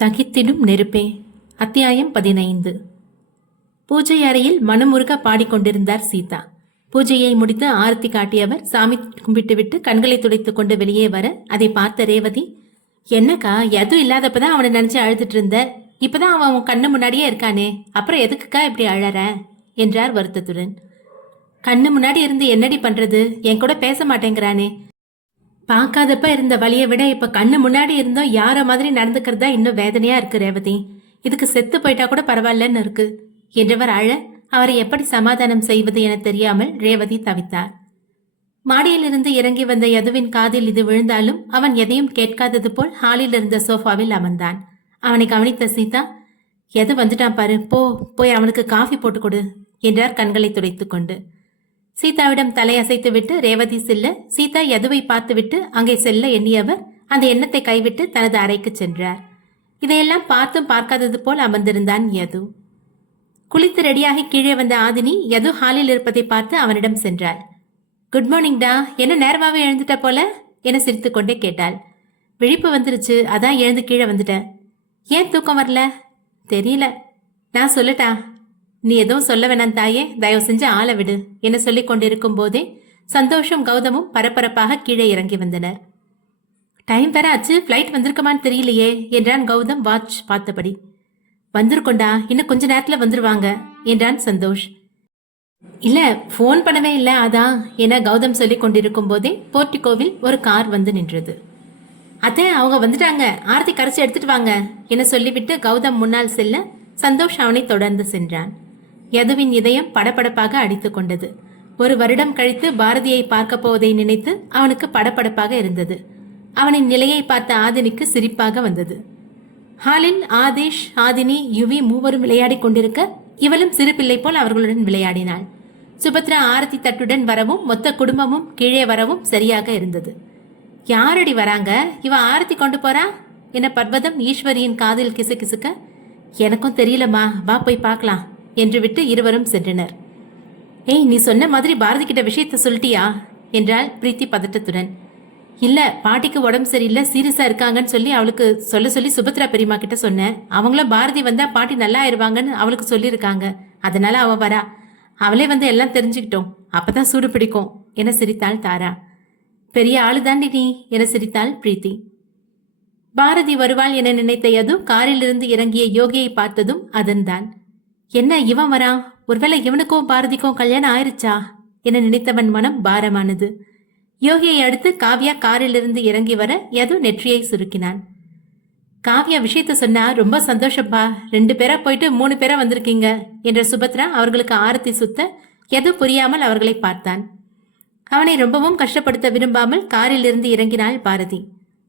தகித்திடும் நெருப்பே. அத்தியாயம் 15. பூஜை அறையில் மனமுருக பாடிக்கொண்டிருந்தார் சீதா. பூஜையை முடித்து ஆரத்தி காட்டியவர் சாமி கும்பிட்டுவிட்டு கண்களை துடைத்துக் கொண்டு வெளியே வர அதை பார்த்த ரேவதி, என்னக்கா எதுவும் இல்லாதப்பதான் அவனை நினைச்சு அழுதுட்டு இருந்த, இப்பதான் அவன் உன் கண்ணு முன்னாடியே இருக்கானே, அப்புறம் எதுக்குக்கா இப்படி அழற என்றார் வருத்தத்துடன். கண்ணு முன்னாடி இருந்து என்னடி பண்றது, என் கூட பேச மாட்டேங்கிறானே, பார்க்காதப்ப இருந்த வழியை விட இப்ப கண்ணு முன்னாடி இருந்தோம் யார மாதிரி நடந்துக்கிறதா இன்னும் வேதனையா இருக்கு ரேவதி. இதுக்கு செத்து போயிட்டா கூட பரவாயில்லன்னு இருக்கு என்றவர் அழ அவரை எப்படி சமாதானம் செய்வது என தெரியாமல் ரேவதி தவித்தார். மாடியிலிருந்து இறங்கி வந்த யதுவின் காதில் இது விழுந்தாலும் அவன் எதையும் கேட்காதது போல் ஹாலில் இருந்த சோஃபாவில் அமர்ந்தான். அவனை கவனித்த சீதா, எது வந்துட்டான் பாரு, போய் அவனுக்கு காஃபி போட்டு கொடு என்றார் கண்களை துடைத்துக் கொண்டு. சீதாவிடம் தலை அசைத்துவிட்டு ரேவதி செல்ல, சீதா யதுவை பார்த்துவிட்டு அங்கே செல்ல எண்ணியவர் அந்த எண்ணத்தை கைவிட்டு தனது அறைக்கு சென்றார். இதையெல்லாம் பார்த்தும் பார்க்காதது போல் அமர்ந்திருந்தான் யது. குளித்து ரெடியாகி கீழே வந்த ஆதினி யது ஹாலில் இருப்பதை பார்த்து அவனிடம் சென்றாள். குட் மார்னிங்டா, என்ன நேரமாவே எழுந்துட்ட போல என சிரித்து கொண்டே கேட்டாள். விழிப்பு வந்துருச்சு, அதான் எழுந்து கீழே வந்துட்டேன். ஏன் தூக்கம் வரல? தெரியல. நான் சொல்லட்டா? நீ எதுவும் சொல்ல வேணாம் தாயே, தயவு செஞ்சு ஆள விடு என சொல்லிக் கொண்டிருக்கும் போதே சந்தோஷம் கௌதமும் பரபரப்பாக கீழே இறங்கி வந்தனர். டைம் வேற ஆச்சு, ஃப்ளைட் வந்திருக்குமான்னு தெரியலையே என்றான் கௌதம் வாட்ச் பார்த்தபடி. வந்திருக்கொண்டா, இன்னும் கொஞ்ச நேரத்துல வந்துருவாங்க என்றான் சந்தோஷ். இல்ல, போன் பண்ணவே இல்லை அதான் என கௌதம் சொல்லிக் கொண்டிருக்கும் போதே போர்ட்டிகோவில் ஒரு கார் வந்து நின்றது. அத்தை, அவங்க வந்துட்டாங்க, ஆரத்தி கரைச்சி எடுத்துட்டு வாங்க என சொல்லிவிட்டு கௌதம் முன்னால் செல்ல சந்தோஷ் அவனை தொடர்ந்து சென்றான். யதுவின் இதயம் படபடப்பாக அடித்துக் கொண்டது. ஒரு வருடம் கழித்து பாரதியை பார்க்க போவதை நினைத்து அவனுக்கு படபடப்பாக இருந்தது. அவனின் நிலையை பார்த்த ஆதினிக்கு சிரிப்பாக வந்தது. ஹாலில் ஆதேஷ், ஆதினி, யுவி மூவரும் விளையாடி கொண்டிருக்க இவளும் சிறு பிள்ளை போல் அவர்களுடன் விளையாடினாள். சுபத்ரா ஆரத்தி தட்டுடன் வரவும் மொத்த குடும்பமும் கீழே வரவும் சரியாக இருந்தது. யாரடி வராங்க, இவ ஆரத்தி கொண்டு போறா என பர்வதம் ஈஸ்வரியின் காதில் கிசுகிசுக்க, எனக்கும் தெரியலம்மா, வா போய் பார்க்கலாம் என்று விட்டு இருவரும் சென்றனர். ஏய், நீ சொன்ன மாதிரி பாரதி கிட்ட விஷயத்த சொல்லிட்டியா என்றாள் பிரீத்தி பதட்டத்துடன். இல்ல, பாட்டிக்கு உடம்பு சரியில்லை, சீரியஸா இருக்காங்கன்னு சொல்லி அவளுக்கு சொல்லி சுபத்ரா பெரியம்மா கிட்ட சொன்னேன். அவங்களும் பாரதி வந்தா பாட்டி நல்லா ஆயிருவாங்கன்னு அவளுக்கு சொல்லியிருக்காங்க, அதனால அவ வரா. அவளே வந்து எல்லாம் தெரிஞ்சுக்கிட்டோம், அப்பதான் சூடு பிடிக்கும் என சிரித்தாள் தாரா. பெரிய ஆளுதாண்டி நீ என சிரித்தாள் பிரீத்தி. பாரதி வருவாள் என நினைத்த யது காரில் இருந்து இறங்கிய யோகியை பார்த்ததும் அதன்தான். என்ன இவன் வரான், ஒருவேளை இவனுக்கும் பாரதிக்கும் கல்யாணம் ஆயிருச்சா என நினைத்தவன் மனம் பாரமானது. யோகியை அடுத்து காவ்யா காரில் இருந்து இறங்கி வர யது நெற்றியை சுருக்கினான். காவ்யா விஷயத்த சொன்னா ரொம்ப சந்தோஷப்பா, 2 பேரா போயிட்டு 3 பேரா வந்திருக்கீங்க என்ற சுபத்ரா அவர்களுக்கு ஆரத்தி சுத்த யது புரியாமல் அவர்களை பார்த்தான். அவனை ரொம்பவும் கஷ்டப்படுத்த விரும்பாமல் காரில் இருந்து இறங்கினாள் பாரதி.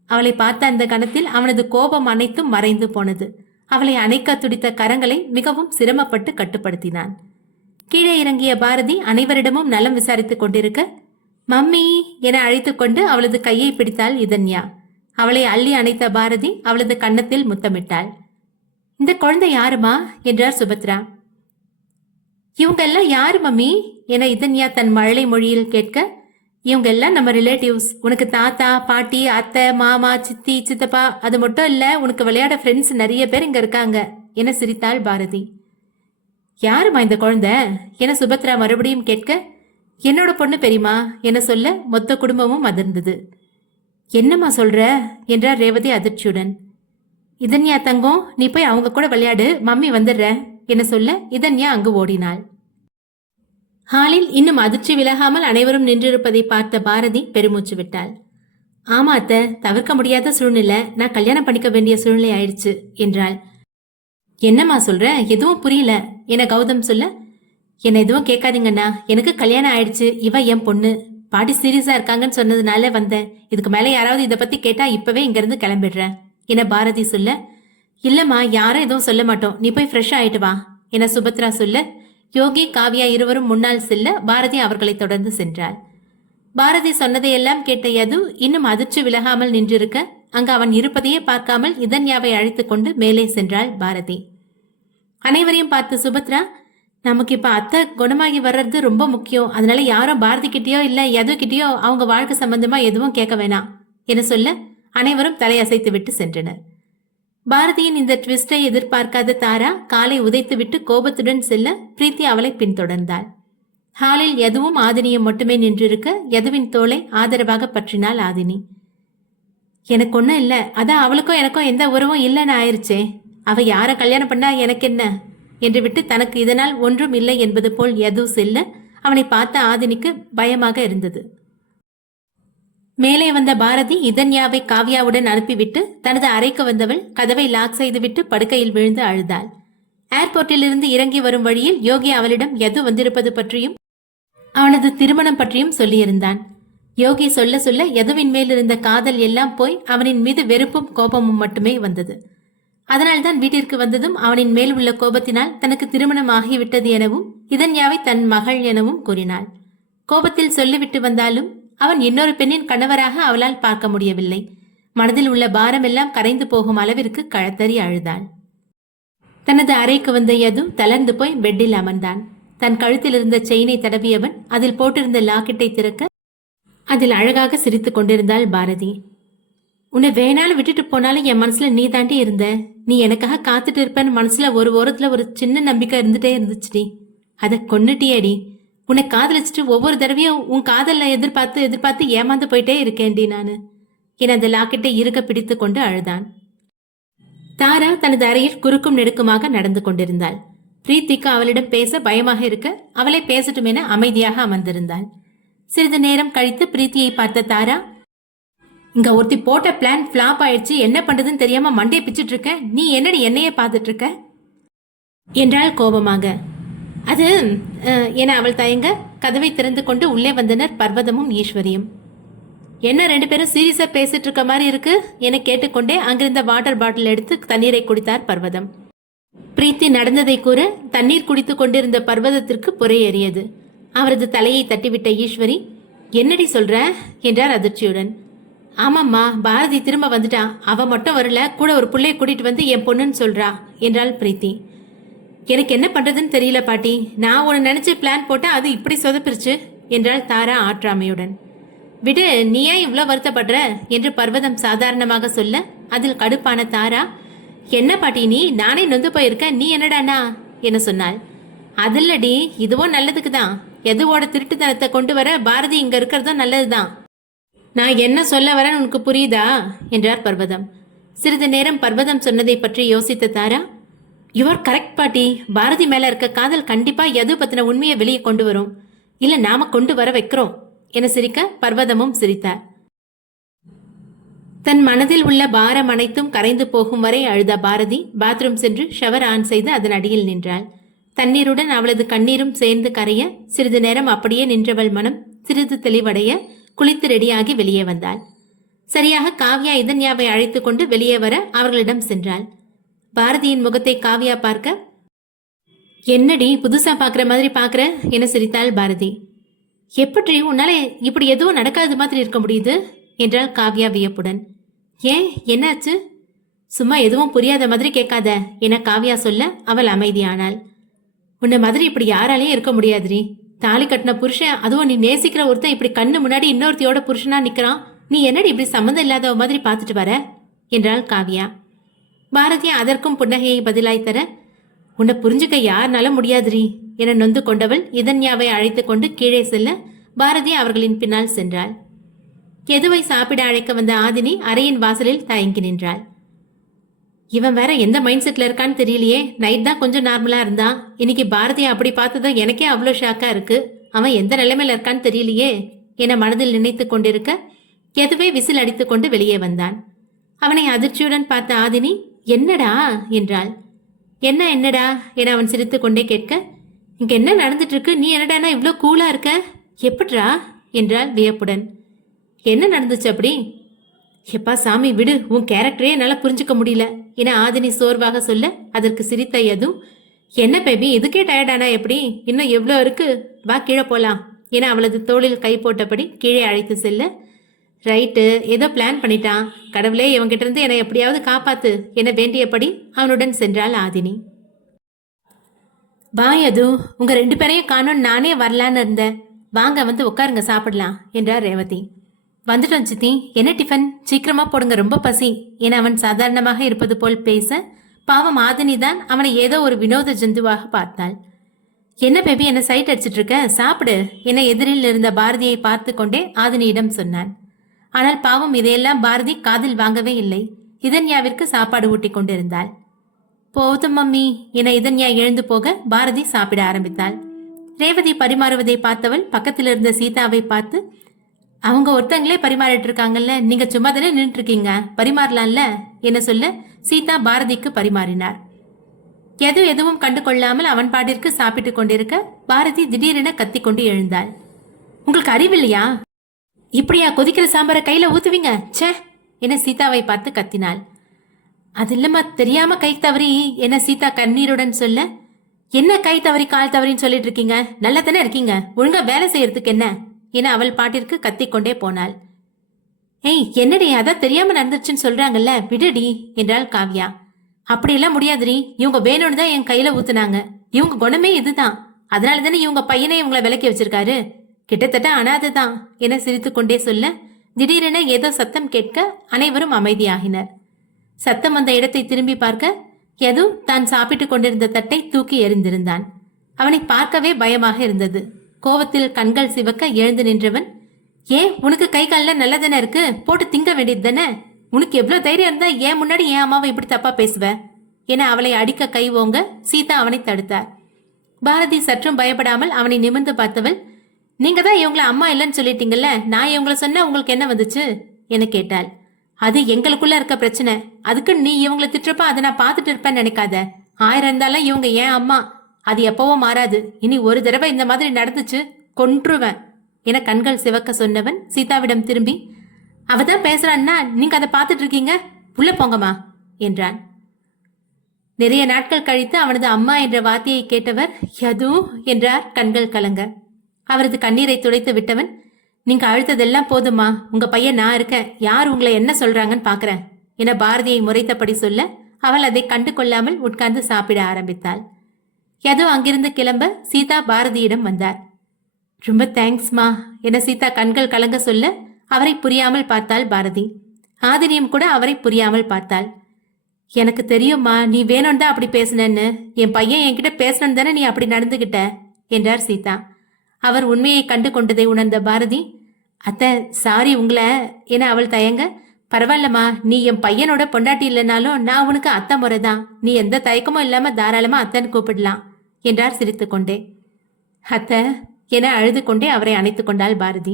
அவளை பார்த்த அந்த கணத்தில் அவனது கோபம் அனைத்தும் மறைந்து போனது. அவளை அணைக்க துடித்த கரங்களை மிகவும் சிரமப்பட்டு கட்டுப்படுத்தினான். கீழே இறங்கிய பாரதி அனைவரிடமும் நலம் விசாரித்துக் கொண்டிருக்க, மம்மி என அழைத்து கொண்டு அவளது கையை பிடித்தாள் இதன்யா. அவளை அள்ளி அணைத்த பாரதி அவளது கன்னத்தில் முத்தமிட்டாள். இந்த குழந்தை யாருமா என்றார் சுபத்ரா. இவங்க எல்லாம் யாரு மம்மி என இதன்யா தன் மழலை மொழியில் கேட்க, இவங்க எல்லாம் நம்ம ரிலேட்டிவ்ஸ், உனக்கு தாத்தா, பாட்டி, அத்தை, மாமா, சித்தி, சித்தப்பா, அது மட்டும் இல்ல, உனக்கு விளையாட ஃப்ரெண்ட்ஸ் நிறைய பேர் இங்க இருக்காங்க என சிரித்தாள் பாரதி. யாருமா இந்த குழந்தை என சுபத்ரா மறுபடியும் கேட்க, என்னோட பொண்ணு பெரியமா என சொல்ல மொத்த குடும்பமும் அதிர்ந்தது. என்னம்மா சொல்ற என்றார் ரேவதி அதிர்ச்சியுடன். இதன்யா தங்கம், நீ போய் அவங்க கூட விளையாடு, மம்மி வந்துடுற என சொல்ல இதன்யா அங்கு ஓடினாள். ஹாலில் இன்னும் அதிர்ச்சி விலகாமல் அனைவரும் நின்றிருப்பதை பார்த்த பாரதி பெருமூச்சு விட்டாள். ஆமா அத்தை, தவிர்க்க முடியாத சூழ்நிலை, நான் கல்யாணம் பண்ணிக்க வேண்டிய சூழ்நிலை ஆயிடுச்சு என்றாள். என்னம்மா சொல்ற, எதுவும் புரியல என கௌதம் சொல்ல, என்ன எதுவும் கேட்காதீங்கண்ணா, எனக்கு கல்யாணம் ஆயிடுச்சு, இவ என் பொண்ணு, பாட்டி சீரியஸா இருக்காங்கன்னு சொன்னதுனால வந்தேன், இதுக்கு மேல யாராவது இதை பத்தி கேட்டா இப்பவே இங்கிருந்து கிளம்பிடுறேன் என பாரதி சொல்ல, இல்லம்மா யாரும் எதுவும் சொல்ல மாட்டோம், நீ போய் ஃப்ரெஷ் ஆயிட்டு வா என சுபத்ரா சொல்ல, யோகி காவ்யா இருவரும் முன்னால் செல்ல பாரதி அவர்களை தொடர்ந்து சென்றாள். பாரதி சொன்னதையெல்லாம் கேட்ட யது இன்னும் அதிர்ச்சி விலகாமல் நின்றிருக்க, அங்கு அவன் இருப்பதையே பார்க்காமல் இதன்யாவை அழைத்து கொண்டு மேலே சென்றாள் பாரதி. அனைவரையும் பார்த்து சுபத்ரா, நமக்கு இப்ப அத்தை குணமாகி வர்றது ரொம்ப முக்கியம், அதனால யாரும் பாரதி கிட்டயோ இல்ல யது கிட்டயோ அவங்க வாழ்க்கை சம்பந்தமா எதுவும் கேட்க வேணாம் என சொல்ல அனைவரும் தலையசைத்து விட்டு சென்றனர். பாரதியின் இந்த ட்விஸ்டை எதிர்பார்க்காத தாரா காலை உதைத்துவிட்டு கோபத்துடன் செல்ல பிரீத்தி அவளை பின்தொடர்ந்தாள். ஹாலில் யதுவும் ஆதினியும் மட்டுமே நின்றிருக்க யதுவின் தோளை ஆதரவாக பற்றினாள் ஆதினி. எனக்கு ஒன்றும் இல்லை, அதான் அவளுக்கும் எனக்கும் எந்த உறவும் இல்லைன்னு ஆயிடுச்சே. அவ யாரை கல்யாணம் பண்ணா எனக்கு என்ன என்று விட்டு தனக்கு இதனால் ஒன்றும் இல்லை என்பது போல் யது செல்ல அவனை பார்த்த ஆதினிக்கு பயமாக இருந்தது. மேலே வந்த பாரதி இதன்யாவை காவ்யாவுடன் அனுப்பிவிட்டு தனது அறைக்கு வந்தவள் கதவை லாக் செய்துவிட்டு படுக்கையில் விழுந்து அழுதாள். ஏர்போர்ட்டிலிருந்து இறங்கி வரும் வழியில் யோகி அவளிடம் யது வந்திருப்பது பற்றியும் அவனது திருமணம் பற்றியும் சொல்லியிருந்தான். யோகி சொல்ல சொல்ல யதுவின் மேல் இருந்த காதல் எல்லாம் போய் அவனின் மீது வெறுப்பும் கோபமும் மட்டுமே வந்தது. அதனால்தான் வீட்டிற்கு வந்ததும் அவனின் மேல் உள்ள கோபத்தினால் தனக்கு திருமணம் ஆகிவிட்டது எனவும் இதன்யாவை தன் மகள் எனவும் கூறினாள். கோபத்தில் சொல்லிவிட்டு வந்தாலும் அவன் இன்னொரு பெண்ணின் கணவராக அவளால் பார்க்க முடியவில்லை. மனதில் உள்ள பாரமெல்லாம் கரைந்து போகும் அளவிற்கு கழத்தறி அழுதாள். தனது அறைக்கு வந்த யது தளர்ந்து போய் பெட்டில் அமர்ந்தான். தன் கழுத்தில் இருந்த செயினை தடவியவன் அதில் போட்டிருந்த லாக்கெட்டை திறக்க அதில் அழகாக சிரித்துக் கொண்டிருந்தாள் பாரதி. உன்னை வேணாலும் விட்டுட்டு போனாலும் என் மனசுல நீ தாண்டி இருந்த. நீ எனக்காக காத்துட்டு இருப்பேன்னு மனசுல ஒரு ஓரத்துல ஒரு சின்ன நம்பிக்கை இருந்துட்டே இருந்துச்சுடி. அதை கொன்னுட்டியேடி. உன்னை காதலிச்சுட்டு ஒவ்வொரு தடவையும் உன் காதல்ல எதிர்பார்த்து ஏமாந்து போயிட்டே இருக்கேன்டி நானு என அந்த லாக்கெட்டை இறுக பிடித்து கொண்டு அழுதான். தாரா தனது அறையில் குறுக்கும் நெடுக்குமாக நடந்து கொண்டிருந்தாள். பிரீத்திக்கு அவளிடம் பேச பயமாக இருக்க அவளை பேசட்டும் என அமைதியாக அமர்ந்திருந்தாள். சிறிது நேரம் கழித்து பிரீத்தியை பார்த்த தாரா, இங்க ஒருத்தி போட்ட பிளான் பிளாப் ஆயிடுச்சு, என்ன பண்றதுன்னு தெரியாம மண்டையை பிச்சுட்டு இருக்க, நீ என்னடி என்னையே பார்த்துட்டு இருக்க என்றாள் கோபமாக. அது என அவள் தயங்க கதவை திறந்து கொண்டு உள்ளே வந்தனர் பர்வதமும் ஈஸ்வரியும். என்ன ரெண்டு பேரும் சீரியஸா பேசிட்டு இருக்க மாதிரி இருக்கு என கேட்டுக்கொண்டே அங்கிருந்த வாட்டர் பாட்டில் எடுத்து தண்ணீரை குடித்தார் பர்வதம். பிரீத்தி நடந்ததை கூற தண்ணீர் குடித்து கொண்டிருந்த பர்வதத்திற்கு புரையேறியது. அவரது தலையை தட்டிவிட்ட ஈஸ்வரி, என்னடி சொல்ற என்றார் அதிர்ச்சியுடன். ஆமாம்மா, பாரதி திரும்ப வந்துட்டா. அவ மட்டும் வரல, கூட ஒரு பிள்ளைய கூட்டிட்டு வந்து என் பொண்ணுன்னு சொல்றா என்றாள் பிரீத்தி. எனக்கு என்ன பண்றதுன்னு தெரியல பாட்டி. நான் உன்னை நினைச்சு பிளான் போட்டா அது இப்படி சொதப்பிருச்சு என்றாள் தாரா ஆற்றாமையுடன். விடு, நீ ஏன் இவ்வளோ வருத்தப்படுற என்று பர்வதம் சாதாரணமாக சொல்ல அதில் கடுப்பான தாரா, என்ன பாட்டி நீ, நானே நொந்து போயிருக்க, நீ என்னடானா என சொன்னாள். அதில்லடி, இதுவும் நல்லதுக்கு தான். எதுவோட திருட்டுத்தனத்தை கொண்டு வர பாரதி இங்க இருக்கிறதும் நல்லதுதான். நான் என்ன சொல்ல வரேன்னு உனக்கு புரியுதா என்றார் பர்வதம். சிறிது நேரம் பர்வதம் சொன்னதை பற்றி யோசித்த தாரா, யுவர் கரெக்ட் பாட்டி. பாரதி மேல இருக்க காதல் கண்டிப்பா எது பத்தின உண்மையை வெளியே கொண்டு வரும், இல்ல நாம கொண்டு வர வைக்கிறோம் என சிரிக்க பர்வதமும் சிரித்தார். தன் மனதில் உள்ள பாரம் அனைத்தும் கரைந்து போகும் வரை அழுத பாரதி பாத்ரூம் சென்று ஷவர் ஆன் செய்து அதன் அடியில் நின்றாள். தண்ணீருடன் அவளது கண்ணீரும் சேர்ந்து கரைய சிறிது நேரம் அப்படியே நின்றவள் மனம் சிறிது தெளிவடைய குளித்து ரெடியாகி வெளியே வந்தாள். சரியாக காவ்யா இதன்யாவை அழைத்து கொண்டு வெளியே வர அவர்களிடம் சென்றாள். பாரதியின் முகத்தை காவ்யா பார்க்க, என்னடி புதுசா பாக்குற மாதிரி பாக்குற என சிரித்தாள் பாரதி. எப்படி உன்னால இப்படி எதுவும் நடக்காத மாதிரி இருக்க முடியுது என்றாள் காவ்யா வியப்புடன். ஏன், என்னாச்சு? சும்மா எதுவும் புரியாத மாதிரி கேட்காத என காவ்யா சொல்ல அவள் அமைதியானாள். உன்னை மாதிரி இப்படி யாராலையும் இருக்க முடியாதுரி. தாலி கட்டின புருஷன், அதுவும் நீ நேசிக்கிற ஒருத்தன் இப்படி கண்ணு முன்னாடி இன்னொருத்தியோட புருஷனா நிக்கிறான். நீ என்னடி இப்படி சம்மந்தம் இல்லாத மாதிரி பார்த்துட்டு வர என்றாள் காவ்யா. பாரதி அதற்கும் புன்னகையை பதிலாய் தர, உன்னை புரிஞ்சுக்க யாருனாலும் முடியாதுரி என நொந்து கொண்டவள் இதன்யாவை அழைத்து கொண்டு கீழே செல்ல பாரதி அவர்களின் பின்னால் சென்றாள். எதுவை சாப்பிட அழைக்க வந்த ஆதினி அறையின் வாசலில் தயங்கி நின்றாள். இவன் வேற எந்த மைண்ட் செட்ல இருக்கான்னு தெரியலையே. நைட் தான் கொஞ்சம் நார்மலா இருந்தான், இன்னைக்கு பாரதியை அப்படி பார்த்ததும் எனக்கே அவ்வளோ ஷாக்கா இருக்கு. அவன் எந்த நிலைமையில இருக்கான்னு தெரியலையே என மனதில் நினைத்து கொண்டிருக்க எதுவே விசில் அடித்து கொண்டு வெளியே வந்தான். அவனை அதிர்ச்சியுடன் பார்த்த ஆதினி, என்னடா என்றாள். என்னடா என அவன் சிரித்து கொண்டே கேட்க, இங்க என்ன நடந்துட்டு இருக்கு, நீ என்னடானா இவ்வளோ கூலா இருக்க, எப்படிரா என்றாள் வியப்புடன். என்ன நடந்துச்சு அப்படி? எப்பா சாமி விடு, உன் கேரக்டரே என்னால புரிஞ்சுக்க முடியல என ஆதினி சோர்வாக சொல்ல அதற்கு சிரித்த யது, என்ன பேபி இதுக்கே டயர்டானா எப்படி, இன்னும் எவ்வளோ இருக்கு, வா கீழே போலாம் என அவளது தோளில் கை போட்டபடி கீழே அழைத்து செல்ல, ரைட்டு ஏதோ பிளான் பண்ணிட்டான், கடவுளே இவங்கிட்ட இருந்து என்னை எப்படியாவது காப்பாத்து என வேண்டியபடி அவனுடன் சென்றாள் ஆதினி. வா யது, உங்க ரெண்டு பேரையும் காணோன்னு நானே வரலான்னு இருந்தேன், வாங்க வந்து உட்காருங்க சாப்பிடலாம் என்றார் ரேவதி. வந்துட்டோம் சித்தி. என்ன டிஃபன்? சீக்கிரமா போடுங்க, ரொம்ப பசி என அவன் சாதாரணமாக இருப்பது போல் பேச, பாவம் ஆதினி தான் அவனை ஏதோ ஒரு வினோத ஜந்துவாக பார்த்தாள். என்ன பேபி, என்ன சைட் அடிச்சிட்டு இருக்க? சாப்பிடு என எதிரில் இருந்த பாரதியை பார்த்து கொண்டே ஆதினியிடம் சொன்னான். ஆனால் பாவம் இதையெல்லாம் பாரதி காதில் வாங்கவே இல்லை. இதன்யாவிற்கு சாப்பாடு ஊட்டி கொண்டிருந்தாள். போதும் மம்மி என இதன்யா எழுந்து போக பாரதி சாப்பிட ஆரம்பித்தாள். ரேவதி பரிமாறுவதை பார்த்தவள் பக்கத்தில் இருந்த சீதாவை பார்த்து, அவங்க ஒருத்தங்களே பரிமாறிட்டு இருக்காங்கல்ல, நீங்க சும்மா தானே நின்று இருக்கீங்க, பரிமாறலாம்ல என சொல்ல சீதா பாரதிக்கு பரிமாறினார். எதுவும் கண்டு கொள்ளாமல் அவன் பாட்டிற்கு சாப்பிட்டு கொண்டிருக்க பாரதி திடீரென கத்திக்கொண்டு எழுந்தாள். உங்களுக்கு அறிவில்லையா? இப்படியா கொதிக்கிற சாம்பாரை கையில ஊத்துவீங்க? ச்சே என சீதாவை பார்த்து கத்தினாள். அது இல்லம்மா, தெரியாம கை தவறி என சீதா கண்ணீருடன் சொல்ல, என்ன கை தவறி கால் தவறின்னு சொல்லிட்டு இருக்கீங்க? நல்லா தானே இருக்கீங்க, ஒழுங்கா வேலை செய்யறதுக்கு என்ன என அவள் பாட்டிற்கு கத்திக்கொண்டே போனாள். ஏய் என்னடி, அதான் தெரியாம நடந்துச்சுன்னு சொல்றாங்கல்ல, விடுடி என்றாள் காவ்யா. அப்படியெல்லாம் முடியாதுரி, இவங்க வேணும்னு தான் என் கையில ஊத்துனாங்க, இவங்க குணமே இதுதான், அதனால தானே இவங்க பையனை இவங்களை விலக்கி வச்சிருக்காரு, கிட்டத்தட்ட அனாதைதான் என சிரித்து கொண்டே சொல்ல, திடீரென ஏதோ சத்தம் கேட்க அனைவரும் அமைதியாகினர். சத்தம் வந்த இடத்தை திரும்பி பார்க்க யது தான் சாப்பிட்டு கொண்டிருந்த தட்டை தூக்கி எறிந்திருந்தான். அவனை பார்க்கவே பயமாக இருந்தது. கோவத்தில் கண்கள் சிவக்க எழுந்து நின்றவன், ஏன் உனக்கு கை காலில் நல்லதானே இருக்கு, போட்டு திங்க வேண்டியது தானே, உனக்கு எவ்வளவு தைரியம் இருந்தா ஏன் முன்னாடி என் அம்மாவை இப்படி தப்பா பேசுவ என அவளை அடிக்க கை ஓங்க சீதா அவனை தடுத்தார். பாரதி சற்றும் பயப்படாமல் அவனை நிமிர்ந்து பார்த்தவள், நீங்க தான் இவங்கள அம்மா இல்லைன்னு சொல்லிட்டீங்கல்ல, நான் இவங்கள சொன்ன உங்களுக்கு என்ன வந்துச்சு என கேட்டாள். அது எங்களுக்குள்ள இருக்க பிரச்சனை, அதுக்கு நீ இவங்களை திட்டுறப்ப அதை நான் பார்த்துட்டு இருப்பேன்னு நினைக்காத, 1000 இருந்தாலும் இவங்க ஏன் அம்மா, அது எப்பவோ மாறாது, இனி ஒரு தடவை இந்த மாதிரி நடந்துச்சு கொன்றுவேன் என கண்கள் சிவக்க சொன்னவன் சீதாவிடம் திரும்பி, அவதான் பேசுறான்னா நீங்க அதை பார்த்துட்டு இருக்கீங்க, உள்ள போங்கம்மா என்றான். நிறைய நாட்கள் கழித்து அவனது அம்மா என்ற வார்த்தையை கேட்டவர் யது என்றார் கண்கள் கலங்க. அவரது கண்ணீரை துடைத்து விட்டவன், நீங்க அழுத்ததெல்லாம் போதுமா, உங்க பையன் நான் இருக்கேன், யார் உங்களை என்ன சொல்றாங்கன்னு பாக்குறேன் என பாரதியை முறைத்தபடி சொல்ல அவள் அதை கண்டு கொள்ளாமல் உட்கார்ந்து சாப்பிட ஆரம்பித்தாள். யது அங்கிருந்து கிளம்ப சீதா பாரதியிடம் வந்தார். ரொம்ப தேங்க்ஸ்மா என சீதா கண்கள் கலங்க சொல்ல அவரை புரியாமல் பார்த்தாள் பாரதி. ஆதினியும் கூட அவரை புரியாமல் பார்த்தாள். எனக்கு தெரியும்மா, நீ வேணும் தான் அப்படி பேசினன்னு, என் பையன் என்கிட்ட பேசணும் தானே நீ அப்படி நடந்துகிட்ட என்றார் சீதா. அவர் உண்மையை கண்டு கொண்டதை உணர்ந்த பாரதி, அத்தை சாரி உங்களை என அவள் தயங்க, பரவாயில்லம்மா, நீ என் பையனோட பொண்டாட்டி இல்லைனாலும் நான் உனக்கு அத்தை முறைதான், நீ எந்த தயக்கமும் இல்லாம தாராளமா அத்தைன்னு கூப்பிடலாம் என்றார் சிரித்து கொண்டே. அத்தை என அழுது கொண்டே அவரை அணைத்து கொண்டாள் பாரதி.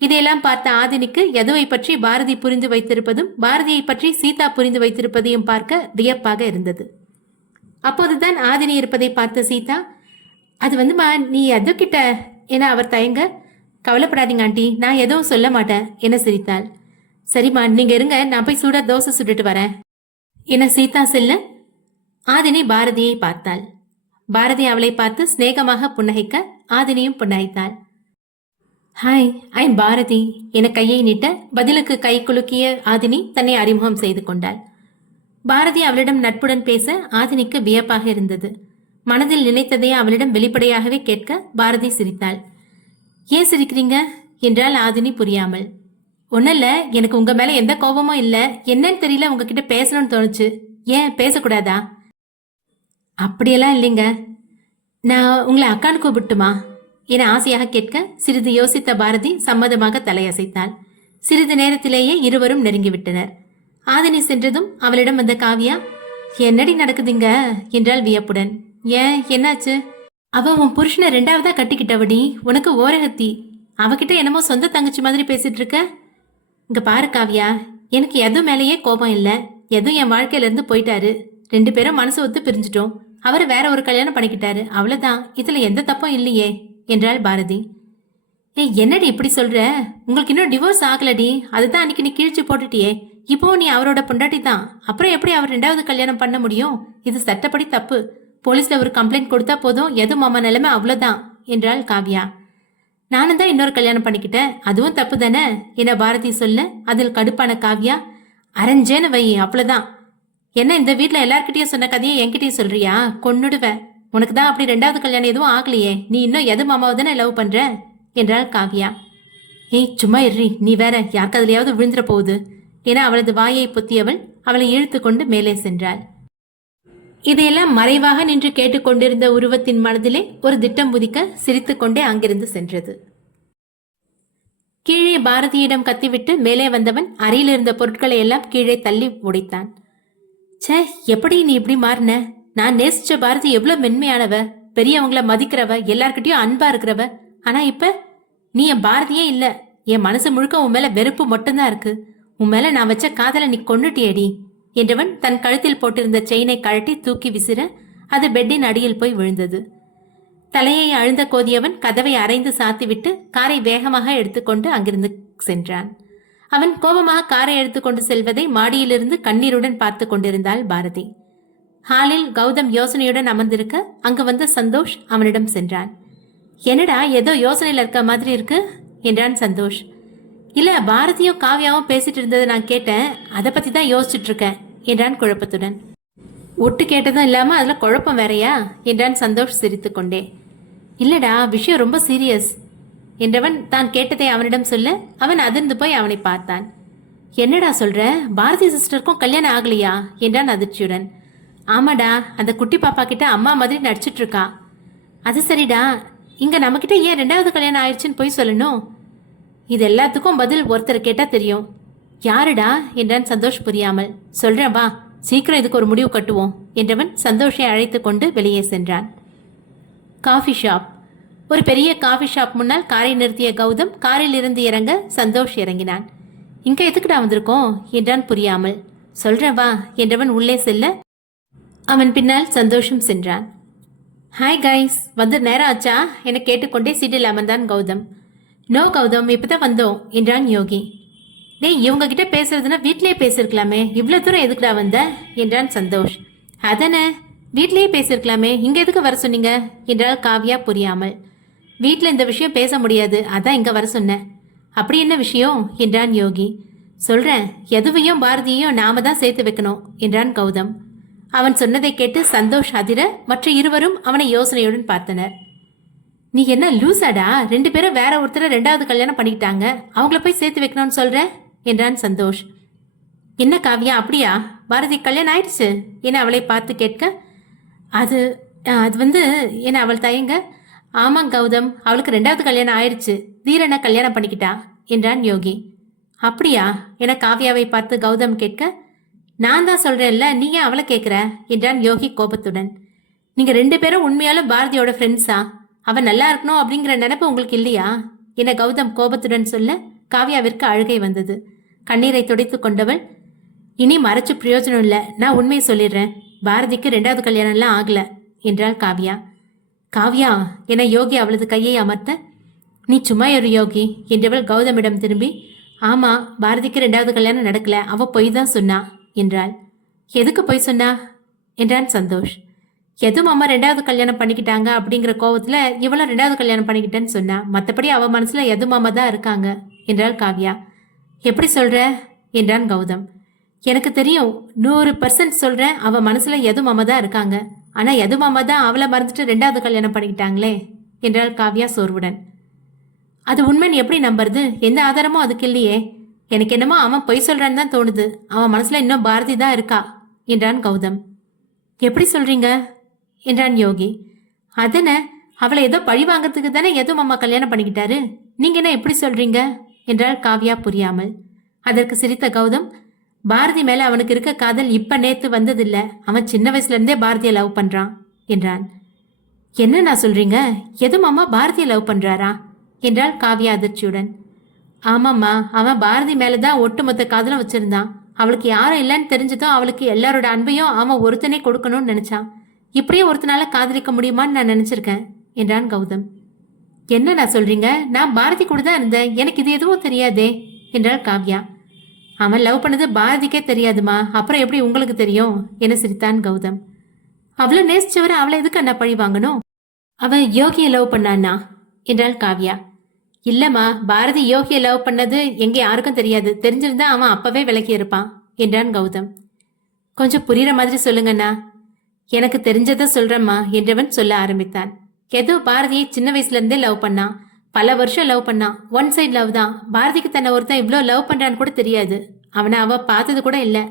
இதையெல்லாம் பார்த்த ஆதினிக்கு யதுவை பற்றி பாரதி புரிந்து வைத்திருப்பதும் பாரதியை பற்றி சீதா புரிந்து வைத்திருப்பதையும் பார்க்க வியப்பாக இருந்தது. அப்போதுதான் ஆதினி இருப்பதை பார்த்த சீதா, அது வந்துமா நீ யது கிட்ட என அவர் தயங்க, கவலைப்படாதீங்க ஆண்டி, நான் எதுவும் சொல்ல மாட்டேன் என சிரித்தாள். சரிம்மா நீங்க இருங்க, நான் போய் சூட தோசை சுட்டுட்டு வரேன் என சீதா செல்ல ஆதினி பாரதியை பார்த்தாள். பாரதி அவளை பார்த்து சிநேகமாக புன்னகைக்க ஆதினியும் புன்னகைத்தாள். ஹாய், ஐ எம் பாரதி என கையை நீட்ட பதிலுக்கு கை குலுக்கிய ஆதினி தன்னை அறிமுகம் செய்து கொண்டாள். பாரதி அவளிடம் நட்புடன் பேச ஆதினிக்கு வியப்பாக இருந்தது. மனதில் நினைத்ததை அவளிடம் வெளிப்படையாகவே கேட்க பாரதி சிரித்தாள். ஏன் சிரிக்கிறீங்க என்றால் ஆதினி புரியாமல். ஒன்னல்ல, எனக்கு உங்க மேல எந்த கோபமும் இல்ல, என்னன்னு தெரியல, உங்ககிட்ட பேசணும்னு தோணுச்சு. ஏன் பேசக்கூடாதா? அப்படியெல்லாம் இல்லைங்க, நான் உங்களை அக்கான்னு கூப்பிட்டுமா என ஆசையாக கேட்க சிறிது யோசித்த பாரதி சம்மதமாக தலையசைத்தாள். சிறிது நேரத்திலேயே இருவரும் நெருங்கிவிட்டனர். ஆதினி சென்றதும் அவளிடம் வந்த காவியா, என்னடி நடக்குதுங்க என்றாள் வியப்புடன். ஏன் என்னாச்சு? அவ உன் புருஷனை 2வதா கட்டிக்கிட்டவடி, உனக்கு ஓரகத்தி, அவகிட்ட என்னமோ சொந்த தங்கச்சி மாதிரி பேசிட்டு இருக்க. இங்க பாரு காவியா, எனக்கு எது மேலேயே கோபம் இல்லை, எதுவும் என் வாழ்க்கையில இருந்து போயிட்டாரு, 2 பேரும் மனசு ஒத்து பிரிஞ்சிட்டோம், அவரு வேற ஒரு கல்யாணம் பண்ணிக்கிட்டாரு, அவ்வளவுதான், இதுல எந்த தப்பும் இல்லையே என்றாள் பாரதி. ஏய் என்னடி இப்படி சொல்ற, உங்களுக்கு இன்னும் டிவோர்ஸ் ஆகலடி, அதுதான் அன்னைக்கு நீ கிழிச்சு போட்டுட்டியே, இப்போ நீ அவரோட பொண்டாட்டி தான், அப்புறம் எப்படி அவர் 2வது கல்யாணம் பண்ண முடியும்? இது சட்டப்படி தப்பு, போலீஸ்ல ஒரு கம்ப்ளைண்ட் கொடுத்தா போதும், எது மாமா நிலைமை அவ்வளவுதான் என்றாள் காவ்யா. நானும் தான் இன்னொரு கல்யாணம் பண்ணிக்கிட்டேன், அதுவும் தப்பு தானே என பாரதி சொல்ல அதில் கடுப்பான காவ்யா, அரஞ்சேன்னு வை அவ்வளவுதான், என்ன இந்த வீட்டுல எல்லார்கிட்டயும் சொன்ன கதையை என்கிட்டயும் சொல்றியா? கொன்னுடுவேன், உனக்கு தான் அப்படி 2வது கல்யாணம் எதுவும் ஆகலையே, நீ இன்னும் எது மாமாவை தானே லவ் பண்ற என்றாள் காவ்யா. ஏய் சும்மா இர்றி, நீ வேற யாருக்கு அதுலயாவது விழுந்துற போகுது என அவளது வாயை பொத்தியவள் அவளை இழுத்து கொண்டு மேலே சென்றாள். இதையெல்லாம் மறைவாக நின்று கேட்டுக்கொண்டிருந்த உருவத்தின் மனதிலே ஒரு திட்டம் உதிக்க சிரித்துக்கொண்டே அங்கிருந்து சென்றது. கீழே பாரதியிடம் கத்திவிட்டு மேலே வந்தவன் அறையில் இருந்த பொருட்களை எல்லாம் கீழே தள்ளி உடைத்தான். சே, எப்படி நீ இப்படி மாறின? நான் நேசிச்ச பாரதி எவ்வளவு மென்மையானவ, பெரியவங்கள மதிக்கிறவ, எல்லார்கிட்டயும் அன்பா இருக்கிறவ. ஆனா இப்ப நீ என் பாரதியே இல்ல. என் மனசு முழுக்க உன் மேல வெறுப்பு மட்டும்தான் இருக்கு. உன் மேல நான் வச்ச காதலை நீ கொன்னுட்டியேடி என்றவன் தன் கழுத்தில் போட்டிருந்த செயினை கழட்டி தூக்கி விசிற அது பெட்டின் அடியில் போய் விழுந்தது. தலையை அழுந்த கோதியவன் கதவை அரைந்து சாத்திவிட்டு காரை வேகமாக எடுத்துக்கொண்டு அங்கிருந்து சென்றான். அவன் கோபமாக காரை எடுத்துக்கொண்டு செல்வதை மாடியிலிருந்து கண்ணீருடன் பார்த்து கொண்டிருந்தாள் பாரதி. ஹாலில் கௌதம் யோசனையுடன் அமர்ந்திருக்க அங்கு வந்த சந்தோஷ் அவனிடம் சென்றான். என்னடா ஏதோ யோசனையில் இருக்க மாதிரி இருக்கு என்றான் சந்தோஷ். இல்ல, பாரதியும் காவியாவும் பேசிட்டு இருந்ததை நான் கேட்டேன், அதை பத்தி தான் யோசிச்சுட்டு இருக்கேன் என்றான் குழப்பத்துடன். ஒட்டு கேட்டதும் இல்லாம அதுல குழப்பம் வேறையா என்றான் சந்தோஷ் சிரித்து கொண்டே. இல்லடா, விஷயம் ரொம்ப சீரியஸ் என்றவன் தான் கேட்டதை அவனிடம் சொல்ல அவன் அதிர்ந்து போய் அவனை பார்த்தான். என்னடா சொல்ற? பாரதி சிஸ்டருக்கும் கல்யாணம் ஆகலையா என்றான் அதிர்ச்சியுடன். ஆமாடா, அந்த குட்டி பாப்பா கிட்ட அம்மா மாதிரி நடிச்சிட்டு இருக்கா. அது சரிடா, இங்க நம்ம கிட்ட ஏன் 2வது கல்யாணம் ஆயிடுச்சுன்னு போய் சொல்லணும்? இது எல்லாத்துக்கும் பதில் ஒருத்தர் கேட்டா தெரியும். யாருடா என்றான் சந்தோஷ் புரியாமல். சொல்றேன் வா, சீக்கிரம் இதுக்கு ஒரு முடிவு கட்டுவோம் என்றவன் சந்தோஷை அழைத்து கொண்டு வெளியே சென்றான். Coffee shop. ஒரு பெரிய காஃபி ஷாப் முன்னால் காரை நிறுத்திய கௌதம் காரில் இருந்து இறங்க சந்தோஷ் இறங்கினான். இங்க எதுக்குடா வந்திருக்கோம் என்றான் புரியாமல். சொல்றேன் வா என்றவன் உள்ளே செல்ல அவன் பின்னால் சந்தோஷம் சென்றான். ஹாய் கைஸ், வந்து நேரம் ஆச்சா என கேட்டுக்கொண்டே சீட்டில் அமர்ந்தான் கௌதம். நோ கௌதம், இப்பதான் வந்தோம் என்றான் யோகி. டேய், இவங்க கிட்ட பேசுறதுன்னா வீட்லயே பேசிருக்கலாமே, இவ்வளவு தூரம் எதுக்குடா வந்த என்றான் சந்தோஷ். அதானே, வீட்லயே பேசிருக்கலாமே, இங்க எதுக்கு வர சொன்னீங்க என்றாள் காவ்யா புரியாமல். வீட்டில் இந்த விஷயம் பேச முடியாது, அதான் இங்க வர சொன்னேன். அப்படி என்ன விஷயம் என்றான் யோகி. சொல்றேன், எதுவையும் பாரதியையும் நாம தான் சேர்த்து வைக்கணும் என்றான் கௌதம். அவன் சொன்னதை கேட்டு சந்தோஷ் அதிர மற்ற இருவரும் அவனை யோசனையுடன் பார்த்தனர். நீ என்ன லூசாடா? 2 பேரும் வேற ஒருத்தரை 2வது கல்யாணம் பண்ணிக்கிட்டாங்க, அவங்கள போய் சேர்த்து வைக்கணும்னு சொல்ற என்றான் சந்தோஷ். என்ன காவியா, அப்படியா? பாரதி கல்யாணம் ஆயிடுச்சு என அவளை பார்த்து கேட்க அது வந்து என அவள் தயங்க. ஆமாம் கௌதம், அவளுக்கு 2வது கல்யாணம் ஆயிடுச்சு, தீரனை கல்யாணம் பண்ணிக்கிட்டா என்றான் யோகி. அப்படியா என காவியாவை பார்த்து கௌதம் கேட்க, நான் தான் சொல்றேன்ல, நீ ஏன் அவளை கேட்குற என்றான் யோகி கோபத்துடன். நீங்க 2 பேரும் உண்மையாலும் பாரதியோட ஃப்ரெண்ட்ஸா? அவன் நல்லா இருக்கணும் அப்படிங்கிற நினைப்பு உங்களுக்கு இல்லையா என கௌதம் கோபத்துடன் சொல்ல காவியாவிற்கு அழுகை வந்தது. கண்ணீரை துடைத்து கொண்டவள், இனி மறைச்சு பிரயோஜனம் இல்லை, நான் உண்மையை சொல்லிடுறேன், பாரதிக்கு 2வது கல்யாணம்லாம் ஆகல என்றாள் காவியா. காவியா என யோகி அவளது கையை அமர்த்த, நீ சும்மா ஒரு யோகி என்றவள் கௌதமிடம் திரும்பி, ஆமா, பாரதிக்கு 2வது கல்யாணம் நடக்கல, அவ பொய் தான் சொன்னா என்றாள். எதுக்கு பொய் சொன்னா என்றான் சந்தோஷ். எதுவும் அம்மா 2வது கல்யாணம் பண்ணிக்கிட்டாங்க அப்படிங்கிற கோவத்துல இவளும் 2வது கல்யாணம் பண்ணிக்கிட்டேன்னு சொன்னா, மற்றபடி அவ மனசுல எது மாமா தான் இருக்காங்க என்றாள் காவ்யா. எப்படி சொல்ற என்றான் கௌதம். எனக்கு தெரியும், 100% சொல்றேன், அவ மனசுல எது மாமா தான் இருக்காங்க. ஆனா எது மாமா தான் அவளை மறந்துட்டு 2வது கல்யாணம் பண்ணிக்கிட்டாங்களே என்றாள் காவ்யா சோர்வுடன். அது உண்மைன்னு எப்படி நம்புறது? எந்த ஆதாரமும் அதுக்கு இல்லையே. எனக்கு என்னமோ அவன் பொய் சொல்றான்னு தான் தோணுது. அவன் மனசுல இன்னும் பாரதி தான் இருக்கா என்றான் கௌதம். எப்படி சொல்றீங்க என்றான் யோகி. அதன, அவளை ஏதோ பழி வாங்கறதுக்கு தானே எது மாமா கல்யாணம் பண்ணிக்கிட்டாரு, நீங்க என்ன எப்படி சொல்றீங்க என்றாள் காவ்யா புரியாமல். அதற்கு சிரித்த கௌதம், பாரதி மேல அவனுக்கு இருக்க காதல் இப்ப நேத்து வந்ததில்ல, அவன் சின்ன வயசுல இருந்தே பாரதியை லவ் பண்றான் என்றான். என்ன நான் சொல்றீங்க? எது மாமா பாரதியை லவ் பண்றாரா என்றாள் காவ்யா அதிர்ச்சியுடன். ஆமாம்மா, அவன் பாரதி மேலதான் ஒட்டுமொத்த காதலும் வச்சிருந்தான். அவளுக்கு யாரும் இல்லைன்னு தெரிஞ்சதும் அவளுக்கு எல்லாரோட அன்பையும் அவன் ஒருத்தனே கொடுக்கணும்னு நினைச்சான். இப்படியே ஒருத்தனால காதலிக்க முடியுமான்னு நான் நினைச்சிருக்கேன் என்றான் கௌதம். என்ன நான் சொல்றீங்க? நான் பாரதி கூட தான் இருந்தேன், எனக்கு இது எதுவும் தெரியாதே என்றாள் காவ்யா. அவன் லவ் பண்ணது பாரதிக்கே தெரியாதுமா, அப்புறம் எப்படி உங்களுக்கு தெரியும் என சிரித்தான் கௌதம். அவளை நேசிச்சவரை அவளை எதுக்கு அண்ணா பழி வாங்கணும்? அவன் யோகியை லவ் பண்ணானா என்றாள் காவ்யா. இல்லம்மா, பாரதி யோகியை லவ் பண்ணது எங்க யாருக்கும் தெரியாது, தெரிஞ்சிருந்தா அவன் அப்பவே விலகி இருப்பான் என்றான் கௌதம். கொஞ்சம் புரியுற மாதிரி சொல்லுங்கண்ணா. எனக்கு தெரிஞ்சதை சொல்றேம்மா என்றவன் சொல்ல ஆரம்பித்தான். எதோ பாரதியை சின்ன வயசுல இருந்தே லவ் பண்ணான். பல வருஷம் லவ் பண்ணான். ஒன் சைடு லவ் தான். பாரதிக்கு தன்னை ஒருத்தன் இவ்வளோ லவ் பண்றான்னு கூட தெரியாது. அவனை அவ பார்த்தது கூட இல்லை.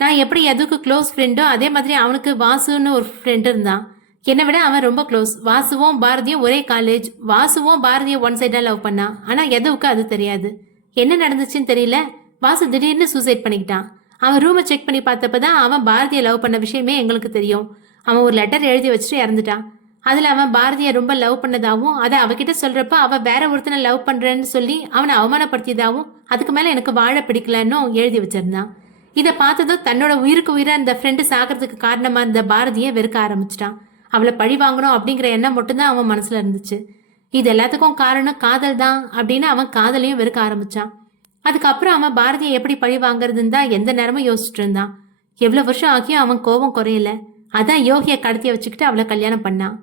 நான் எப்படி எதுக்கு க்ளோஸ் ஃப்ரெண்டோ அதே மாதிரி அவனுக்கு வாசுன்னு ஒரு ஃப்ரெண்ட் இருந்தான். என்னை விட அவன் ரொம்ப க்ளோஸ். வாசுவும் பாரதியும் ஒரே காலேஜ். வாசுவும் பாரதியை ஒன் சைடாக லவ் பண்ணான். ஆனால் எதுவுக்கு அது தெரியாது. என்ன நடந்துச்சுன்னு தெரியல. வாசு திடீர்னு சூசைட் பண்ணிக்கிட்டான். அவன் ரூமை செக் பண்ணி பார்த்தப்ப தான் அவன் பாரதியை லவ் பண்ண விஷயமே எங்களுக்கு தெரியும். அவன் ஒரு லெட்டர் எழுதி வச்சுட்டு இறந்துட்டான். அதில் அவன் பாரதியை ரொம்ப லவ் பண்ணதாகவும் அதை அவகிட்ட சொல்கிறப்ப அவள் வேற ஒருத்தனை லவ் பண்ணுறேன்னு சொல்லி அவனை அவமானப்படுத்தியதாகவும் அதுக்கு மேலே எனக்கு வாழ பிடிக்கலன்னும் எழுதி வச்சிருந்தான். இதை பார்த்ததும் தன்னோட உயிருக்கு உயிராக அந்த ஃப்ரெண்டு சாகிறதுக்கு காரணமாக இருந்த பாரதியை வெறுக்க ஆரம்பிச்சிட்டான். அவளை பழி வாங்கணும் அப்படிங்கிற எண்ணம் மட்டும்தான் அவன் மனசில் இருந்துச்சு. இது எல்லாத்துக்கும் காரணம் காதல் தான் அப்படின்னு அவன் காதலையும் வெறுக்க ஆரம்பிச்சான். அதுக்கப்புறம் அவன் பாரதியை எப்படி பழி வாங்குறதுன்னு தான் எந்த நேரமும் யோசிச்சுட்டு இருந்தான். எவ்வளோ வருஷம் ஆகியும் அவன் கோபம் குறையல. அதான் யோகியை கடத்திய வச்சுக்கிட்டு அவளை கல்யாணம் பண்ணான்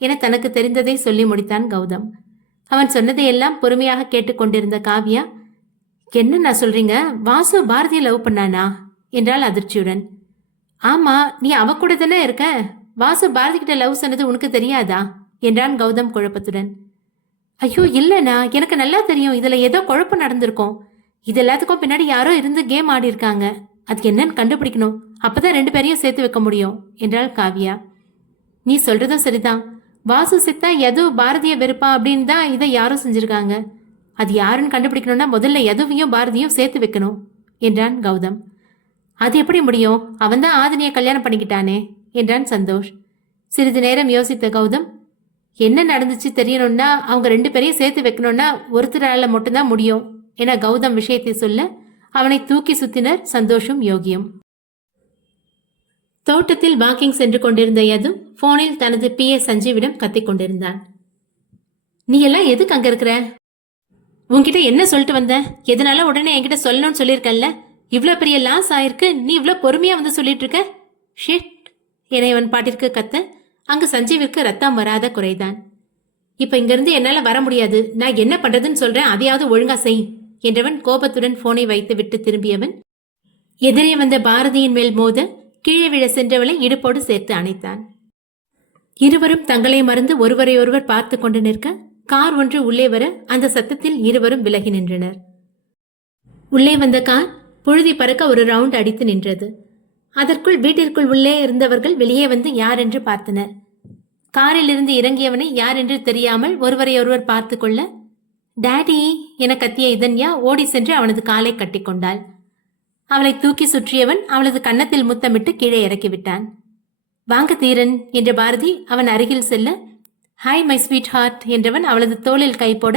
என தனக்கு தெரிந்ததை சொல்லி முடித்தான் கௌதம். அவன் சொன்னதையெல்லாம் பொறுமையாக கேட்டுக்கொண்டிருந்த காவியா, என்ன நான் சொல்றீங்க, வாசு பாரதியை லவ் பண்ணானா என்றாள் அதிர்ச்சியுடன். ஆமா, நீ அவ கூட தானே இருக்க. வாசு பாரதி கிட்ட லவ் சொன்னது உனக்கு தெரியாதா என்றான் கௌதம் குழப்பத்துடன். ஐயோ இல்லைண்ணா, எனக்கு நல்லா தெரியும். இதுல ஏதோ குழப்பம் நடந்திருக்கும். இது எல்லாத்துக்கும் பின்னாடி யாரோ இருந்து கேம் ஆடி இருக்காங்க. அதுக்கு என்னன்னு கண்டுபிடிக்கணும். அப்பதான் 2 பேரையும் சேர்த்து வைக்க முடியும் என்றாள் காவியா. நீ சொல்றதும் சரிதான். வாசு சித்தா எது பாரதிய வெறுப்பா அப்படின்னு தான் இதை யாரும் செஞ்சிருக்காங்க. அது யாருன்னு கண்டுபிடிக்கணும்னா முதல்ல எதுவையும் பாரதியும் சேர்த்து வைக்கணும் என்றான் கௌதம். அது எப்படி முடியும்? அவன் தான் ஆதினியை கல்யாணம் பண்ணிக்கிட்டானே என்றான் சந்தோஷ். சிறிது நேரம் யோசித்த கௌதம், என்ன நடந்துச்சு தெரியணும்னா அவங்க 2 பேரையும் சேர்த்து வைக்கணும்னா ஒருத்தரால மட்டும்தான் முடியும் என கௌதம் விஷயத்தை சொல்ல அவனை தூக்கி சுத்தினர் சந்தோஷும் யோகியும். தோட்டத்தில் வாக்கிங் சென்று கொண்டிருந்த யது போனில் தனது PA சஞ்சீவிடம் கத்திக் கொண்டிருந்தான். நீ எல்லாம் எதுக்கு அங்க இருக்கிற? உன்கிட்ட என்ன சொல்லிட்டு வந்த? எதனால உடனே என்கிட்ட சொல்லணும்னு சொல்லியிருக்கல. இவ்வளோ பெரிய லாஸ் ஆயிருக்கு, நீ இவ்வளோ பொறுமையா வந்து சொல்லிட்டு இருக்க. ஷிட் என இவன் பாட்டிற்கு கத்த அங்கு சஞ்சீவிற்கு ரத்தம் வராத குறைதான். இப்ப இங்கிருந்து என்னால வர முடியாது. நான் என்ன பண்றதுன்னு சொல்றேன், அதையாவது ஒழுங்கா செய் என்றவன் கோபத்துடன் போனை வைத்து விட்டு திரும்பியவன் எதிரே வந்த பாரதியின் மேல் மோத கீழே விழ சென்றவளை இடுப்போடு சேர்த்து அணைத்தான். இருவரும் தங்களை மறந்து ஒருவரையொருவர் பார்த்து கொண்டு நிற்க கார் ஒன்று உள்ளே வர அந்த சத்தத்தில் இருவரும் விலகி நின்றனர். உள்ளே வந்த கார் புழுதி பறக்க ஒரு ரவுண்ட் அடித்து நின்றது. அதற்குள் வீட்டிற்குள் உள்ளே இருந்தவர்கள் வெளியே வந்து யார் என்று பார்த்தனர். காரில் இருந்து இறங்கியவனை யார் என்று தெரியாமல் ஒருவரையொருவர் பார்த்து கொள்ள டாடி என கத்திய இதன்யா ஓடி சென்று அவனது காலை கட்டிக்கொண்டாள். அவளை தூக்கி சுற்றியவன் அவளது கன்னத்தில் முத்தமிட்டு கீழே இறக்கிவிட்டான். வாங்க தீரன் என்ற பாரதி அவன் அருகில் செல்ல ஹாய் மை ஸ்வீட் ஹார்ட் என்றவன் அவளது தோளில் கை போட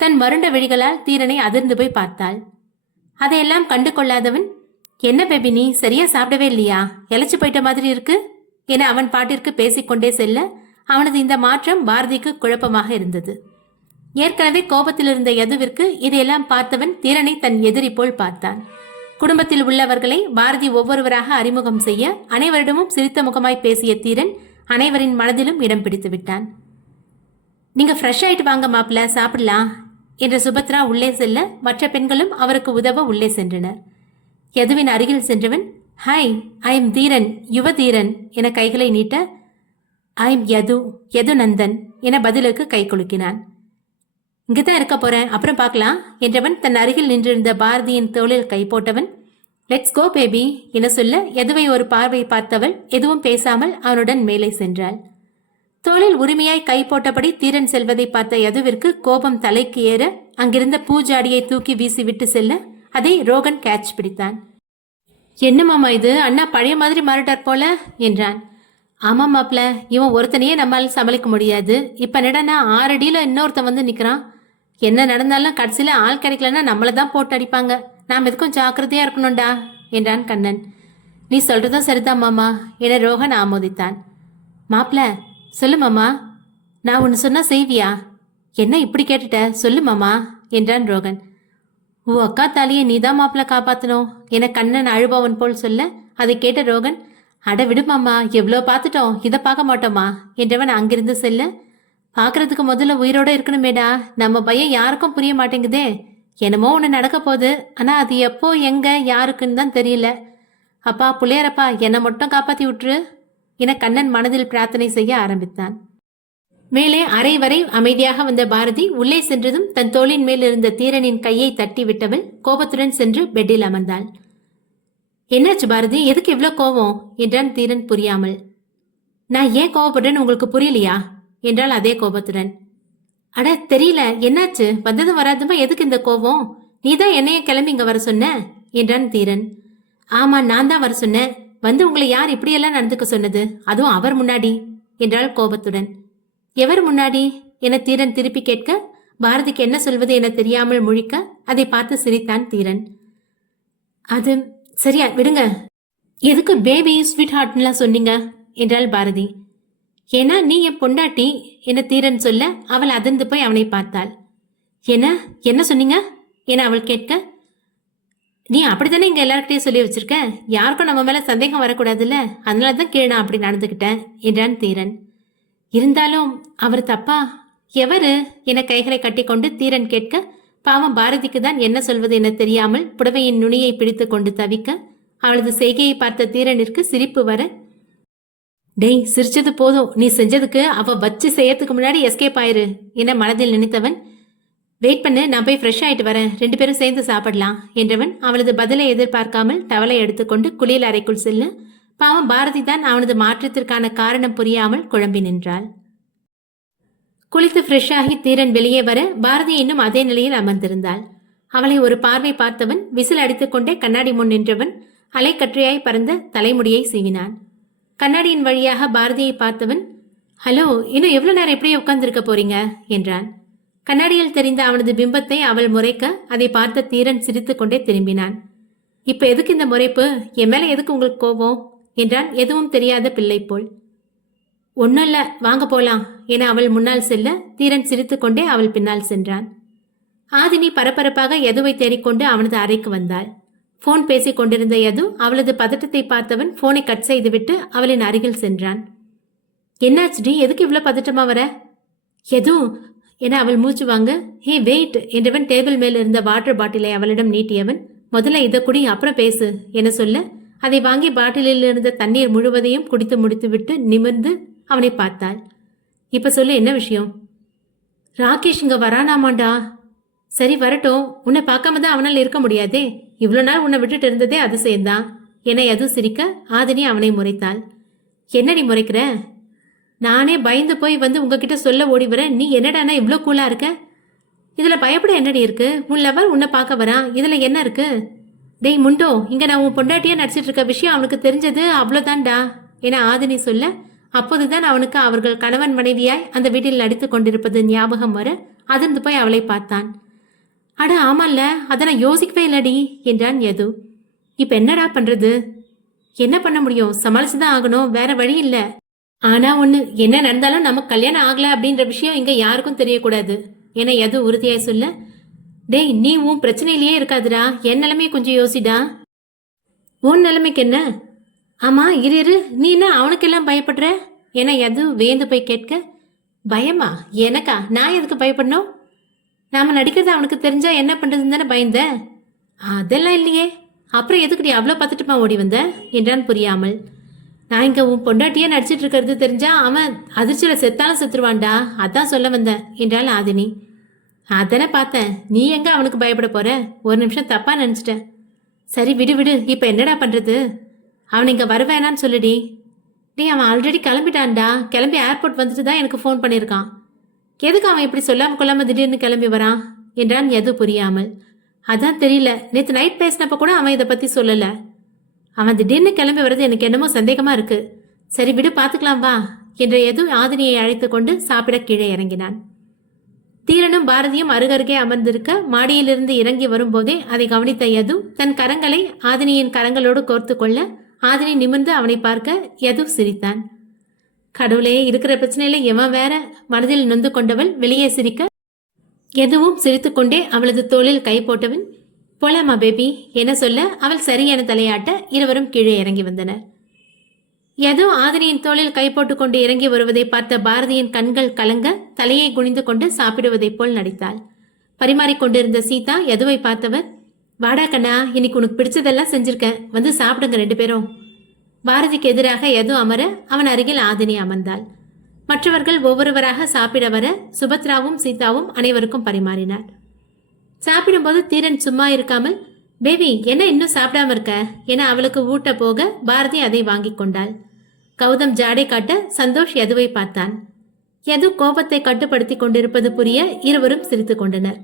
தன் மருண்ட விழிகளால் தீரனை அதிர்ந்து போய் பார்த்தாள். அதையெல்லாம் கண்டு கொள்ளாதவன், என்ன பேபி நீ சரியா சாப்பிடவே இல்லையா, இழைச்சு போயிட்ட மாதிரி இருக்கு என அவன் பாட்டிற்கு பேசிக்கொண்டே செல்ல அவனது இந்த மாற்றம் பாரதிக்கு குழப்பமாக இருந்தது. ஏற்கனவே கோபத்தில் இருந்த யதுவிற்கு இதையெல்லாம் பார்த்தவன் தீரனை தன் எதிரி போல் பார்த்தான். குடும்பத்தில் உள்ளவர்களை பாரதி ஒவ்வொருவராக அறிமுகம் செய்ய அனைவரிடமும் சிரித்த முகமாய் பேசிய தீரன் அனைவரின் மனதிலும் இடம் பிடித்து விட்டான். நீங்க ஃப்ரெஷ் ஆயிட்டு வாங்க மாப்பிள்ள, சாப்பிடலாம் என்ற சுபத்ரா உள்ளே செல்ல மற்ற பெண்களும் அவருக்கு உதவ உள்ளே சென்றனர். யதுவின் அருகில் சென்றவன் ஹாய் ஐ எம் தீரன், யுவ தீரன் என கைகளை நீட்ட ஐ எம் யது நந்தன் என பதிலுக்கு கை குலுக்கினான். இங்குதான் இருக்க போறேன், அப்புறம் பார்க்கலாம் என்றவன் தன் அருகில் நின்றிருந்த பாரதியின் தோளில் கை போட்டவன் லெட்ஸ் கோ பேபி என சொல்ல யதுவை ஒரு பார்வை பார்த்தவள் எதுவும் பேசாமல் அவனுடன் மேலே சென்றாள். தோளில் உரிமையாய் கை போட்டபடி தீரன் செல்வதை பார்த்த யதுவிற்கு கோபம் தலைக்கு ஏற அங்கிருந்த பூஜாடியை தூக்கி வீசிவிட்டு செல்ல அதை ரோகன் கேட்ச் பிடித்தான். என்ன மாமா இது, அண்ணா பழைய மாதிரி மாறிட்டார் போல என்றான். ஆமா மாப்ள, இவன் ஒருத்தனையே நம்மால் சமாளிக்க முடியாது. இப்ப என்னடா 6 அடியில இன்னொருத்தன் வந்து நிக்கிறான். என்ன நடந்தாலும் கடைசியில ஆள் கிடைக்கலன்னா நம்மளை தான் போட்டு அடிப்பாங்க. நாம் எதுக்கும் ஜாக்கிரதையா இருக்கணும்டா என்றான் கண்ணன். நீ சொல்றதும் சரிதான் மாமா என ரோகன் ஆமோதித்தான். மாப்ள சொல்லு மாமா, நான் ஒன்று சொன்னா செய்வியா? என்ன இப்படி கேட்டுட்ட, சொல்லு மாமா என்றான் ரோகன். ஓ அக்கா தாலியை நீதான் மாப்பிள்ள காப்பாத்தணும் என கண்ணன் அழுபவன் போல் சொல்ல அதை கேட்ட ரோகன் அட விடுமாம்மா, எவ்வளோ பார்த்துட்டோம், இதை பார்க்க மாட்டோமா என்றவன் அங்கிருந்து செல்ல பார்க்கறதுக்கு முதல்ல உயிரோட இருக்கணுமேடா, நம்ம பையன் யாருக்கும் புரிய மாட்டேங்குதே. என்னமோ ஒன்று நடக்க போகுது, ஆனால் அது எப்போ எங்க யாருக்குன்னு தான் தெரியல. அப்பா புள்ளையரப்பா என்னை மட்டும் காப்பாற்றி விட்டுரு என கண்ணன் மனதில் பிரார்த்தனை செய்ய ஆரம்பித்தான். மேலே அறை வரை அமைதியாக வந்த பாரதி உள்ளே சென்றதும் தன் தோளின் மேல் இருந்த தீரனின் கையை தட்டி விட்டவள் கோபத்துடன் சென்று பெட்டில் அமர்ந்தாள். என்னாச்சு பாரதி, எதுக்கு இவ்ளோ கோபம் என்றான் தீரன் புரியாமல். நான் ஏன் கோபப்படுறேன்னு உங்களுக்கு புரியலையா என்றாள் அதே கோபத்துடன். அட தெரியல, என்னாச்சு? வந்ததும் வராதுமா எதுக்கு இந்த கோபம்? நீதான் என்னைய கிளம்பி இங்க வர சொன்ன என்றான் தீரன். ஆமா, நான் தான் வர சொன்னேன். வந்து உங்களை யார் இப்படியெல்லாம் நடந்துக்க சொன்னது, அதுவும் அவர் முன்னாடி என்றாள் கோபத்துடன். எவர் முன்னாடி என தீரன் திருப்பி கேட்க, பாரதிக்கு என்ன சொல்வது என தெரியாமல் முழிக்க அதை பார்த்து சிரித்தான் தீரன். அது சரியா விடுங்க, எதுக்கு பேபி ஸ்வீட் ஹார்ட்லாம் சொன்னீங்க என்றாள் பாரதி. ஏன்னா நீ என் பொண்டாட்டி என தீரன் சொல்ல அவள் அதிர்ந்து போய் அவனை பார்த்தாள். என்ன சொன்னீங்க என அவள் கேட்க, நீ அப்படித்தானே இங்க எல்லார்கிட்டையும் சொல்லி வச்சிருக்க, யாருக்கும் நம்ம மேல சந்தேகம் வரக்கூடாதுல்ல, அதனாலதான் கீழே நான் அப்படி நடந்துகிட்டேன் என்றான் தீரன். இருந்தாலும் அவர் தப்பா? எவரு என கைகளை கட்டிக்கொண்டு தீரன் கேட்க, பாவம் பாரதிக்கு தான் என்ன சொல்வது என தெரியாமல் புடவையின் நுனியை பிடித்து கொண்டு தவிக்க, அவளது செய்கையை பார்த்த தீரனிற்கு சிரிப்பு வர, டேய் சிரிச்சது போதும், நீ செஞ்சதுக்கு அவ வச்சு செய்யறதுக்கு முன்னாடி எஸ்கேப் ஆயிரு என மனதில் நினைத்தவன், வெயிட் பண்ணு, நான் போய் ஃப்ரெஷ் ஆயிட்டு வரேன், 2 பேரும் சேர்ந்து சாப்பிடலாம் என்றவன் அவளது பதிலை எதிர்பார்க்காமல் டவலை எடுத்துக்கொண்டு குளியல் அறைக்குள் செல்ல, பாவம் பாரதி தான் அவனது மாற்றத்திற்கான காரணம் புரியாமல் குழம்பி நின்றாள். குளித்து ஃப்ரெஷ் ஆகி தீரன் வெளியே வர பாரதி இன்னும் அதே நிலையில் அமர்ந்திருந்தாள். அவளை ஒரு பார்வை பார்த்தவன் விசில் அடித்துக்கொண்டே கண்ணாடி முன் நின்றவன் அலைக்கற்றையாய் பறந்த தலைமுடியை சீவினான். கண்ணாடியின் வழியாக பாரதியை பார்த்தவன், ஹலோ, இன்னும் எவ்வளவு நேரம் எப்படியே உட்கார்ந்திருக்க போறீங்க என்றான். கண்ணாடியில் தெரிந்த அவனது பிம்பத்தை அவள் முறைக்க அதை பார்த்த தீரன் சிரித்துக் கொண்டே திரும்பினான். இப்ப எதுக்கு இந்த முறைப்பு, என் மேல எதுக்கு உங்களுக்கு கோபம் என்றான் எதுவும் தெரியாத பிள்ளை போல். ஒன்னும் இல்ல, வாங்க போலாம் என அவள் முன்னால் செல்ல தீரன் சிரித்துக்கொண்டே அவள் பின்னால் சென்றான். ஆதினி பரபரப்பாக யதுவை தேடிக்கொண்டு அவனது அறைக்கு வந்தாள். போன் பேசிக் கொண்டிருந்த யது அவளது பதட்டத்தை பார்த்தவன் போனை கட் செய்துவிட்டு அவளின் அருகில் சென்றான். என்னாச்சுடி, எதுக்கு இவ்வளவு பதட்டமா வர? யது என அவள் மூச்சு வாங்க, ஹே வெயிட் என்றவன் டேபிள் மேல் இருந்த வாட்டர் பாட்டிலை அவளிடம் நீட்டியவன், முதல்ல இதை குடி அப்புறம் பேசு என சொல்ல அதை வாங்கி பாட்டிலில் இருந்த தண்ணீர் முழுவதையும் குடித்து முடித்துவிட்டு நிமிர்ந்து அவனை பார்த்தாள். இப்ப சொல்லு, என்ன விஷயம்? ராகேஷ் இங்க வரானாமாண்டா. சரி வரட்டும், உன்னை பார்க்காம தான் அவனால் இருக்க முடியாதே, இவ்வளோ நாள் உன்னை விட்டுட்டு இருந்ததே அதிசயம்தான் என எது சிரிக்க ஆதினி அவனை முறைத்தாள். என்னடி முறைக்கிற? நானே பயந்து போய் வந்து உங்ககிட்ட சொல்ல ஓடி வரேன், நீ என்னடானா இவ்வளோ கூலா இருக்க? இதுல பயப்பட என்னடி இருக்கு? உன் லவர் உன்னை பார்க்க வரான், இதுல என்ன இருக்கு? டேய் முண்டோ, இங்க நான் உன் பொண்டாட்டியா நடிச்சிட்டு இருக்க விஷயம் அவனுக்கு தெரிஞ்சது அவ்வளோதான்டா என ஆதினி சொல்ல, அப்போதுதான் அவனுக்கு அவர்கள் கணவன் மனைவியாய் அந்த வீட்டில் நடித்து கொண்டிருப்பது ஞாபகம் வர அதிர்ந்து போய் அவளை பார்த்தான். அட ஆமல்ல, அதை நான் யோசிக்கவே இல்லடி என்றான் யது. இப்ப என்னடா பண்றது? என்ன பண்ண முடியும், சமாளிச்சுதான் ஆகணும், வேற வழி இல்ல. ஆனா ஒண்ணு, என்ன நடந்தாலும் நமக்கு கல்யாணம் ஆகல அப்படின்ற விஷயம் இங்க யாருக்கும் தெரியக்கூடாது என யது உறுதியாய் சொல்ல, டேய் நீ உன் பிரச்சனையிலேயே இருக்காதுடா, என் நிலைமையை கொஞ்சம் யோசிடா. உன் நிலைமைக்கு என்ன? ஆமா இரு, நீ என்ன அவனுக்கெல்லாம் பயப்படுற என யது வேந்து போய் கேட்க, பயமா? எனக்கா? நான் எதுக்கு பயப்படணும்? நாம நடிக்கிறது அவனுக்கு தெரிஞ்சா என்ன பண்றதுன்னு தானே பயந்த. அதெல்லாம் இல்லையே, அப்புறம் எதுக்குடி அவ்வளோ பார்த்துட்டுமா ஓடி வந்த என்றான் புரியாமல். நான் இங்க உன் பொண்டாட்டியே நடிச்சிட்டு இருக்கிறது தெரிஞ்சா அவன் அதிர்ச்சியில செத்தாலும் செத்துருவான்டா, அதான் சொல்ல வந்தேன் என்றாள் ஆதினி. அதானே பார்த்தேன், நீ எங்க அவனுக்கு பயப்பட போற? ஒரு நிமிஷம் தப்பா நினைச்சிட்டேன். சரி விடு, இப்ப என்னடா பண்றது? அவன் இங்க வரவேணான்னு சொல்லுடி. டே அவன் ஆல்ரெடி கிளம்பிட்டான்டா, கிளம்பி ஏர்போர்ட் வந்துட்டு தான் எனக்கு ஃபோன் பண்ணியிருக்கான். எதுக்கு அவன் இப்படி சொல்லாம கொள்ளாம திடீர்னு கிளம்பி வரான் என்றான் எது புரியாமல். அதான் தெரியல, நேற்று நைட் பேசினப்ப கூட அவன் இதை பத்தி சொல்லல. அவன் திடீர்னு கிளம்பி வர்றது எனக்கு என்னமோ சந்தேகமா இருக்கு. சரி விடு, பாத்துக்கலாம் வா என்ற எது ஆதினியை அழைத்து கொண்டு சாப்பிட கீழே இறங்கினான். தீரனும் பாரதியும் அருகருகே அமர்ந்திருக்க மாடியிலிருந்து இறங்கி வரும்போதே அதை கவனித்த யது தன் கரங்களை ஆதினியின் கரங்களோடு கோர்த்து கொள்ள ஆதினி நிமிர்ந்து அவனை பார்க்க யது சிரித்தான். கடவுளே, இருக்கிற பிரச்சனையில எவன் வேற மனதில் நொந்து கொண்டவள் வெளியே சிரிக்க எதுவும் சிரித்துக்கொண்டே அவளது தோளில் கை போட்டவன், போலாமா பேபி என சொல்ல அவள் சரி என தலையாட்ட இருவரும் கீழே இறங்கி வந்தனர். யது ஆதினியின் தோளில் கை போட்டு கொண்டு இறங்கி வருவதை பார்த்த பாரதியின் கண்கள் கலங்க தலையை குனிந்து கொண்டு சாப்பிடுவதைப் போல் நடித்தாள். பரிமாறிக்கொண்டிருந்த சீதா யதுவை பார்த்தவர், வாடா கண்ணா, இன்னைக்கு உனக்கு பிடிச்சதெல்லாம் செஞ்சிருக்கேன், வந்து சாப்பிடுங்க 2 பேரும். பாரதிக்கு எதிராக யது அமர அவன் அருகில் ஆதினி அமர்ந்தாள். மற்றவர்கள் ஒவ்வொருவராக சாப்பிட வர சுபத்ராவும் சீதாவும் அனைவருக்கும் பரிமாறினார். சாப்பிடும்போது தீரன் சும்மா இருக்காமல், பேபி என்ன இன்னும் சாப்பிடாம இருக்க என அவளுக்கு ஊட்ட போக பாரதி அதை வாங்கி கொண்டாள். கௌதம் ஜாடை காட்ட சந்தோஷ் யதுவை பார்த்தான். யது கோபத்தை கட்டுப்படுத்தி கொண்டிருப்பது புரிய இருவரும் சிரித்து கொண்டனர்.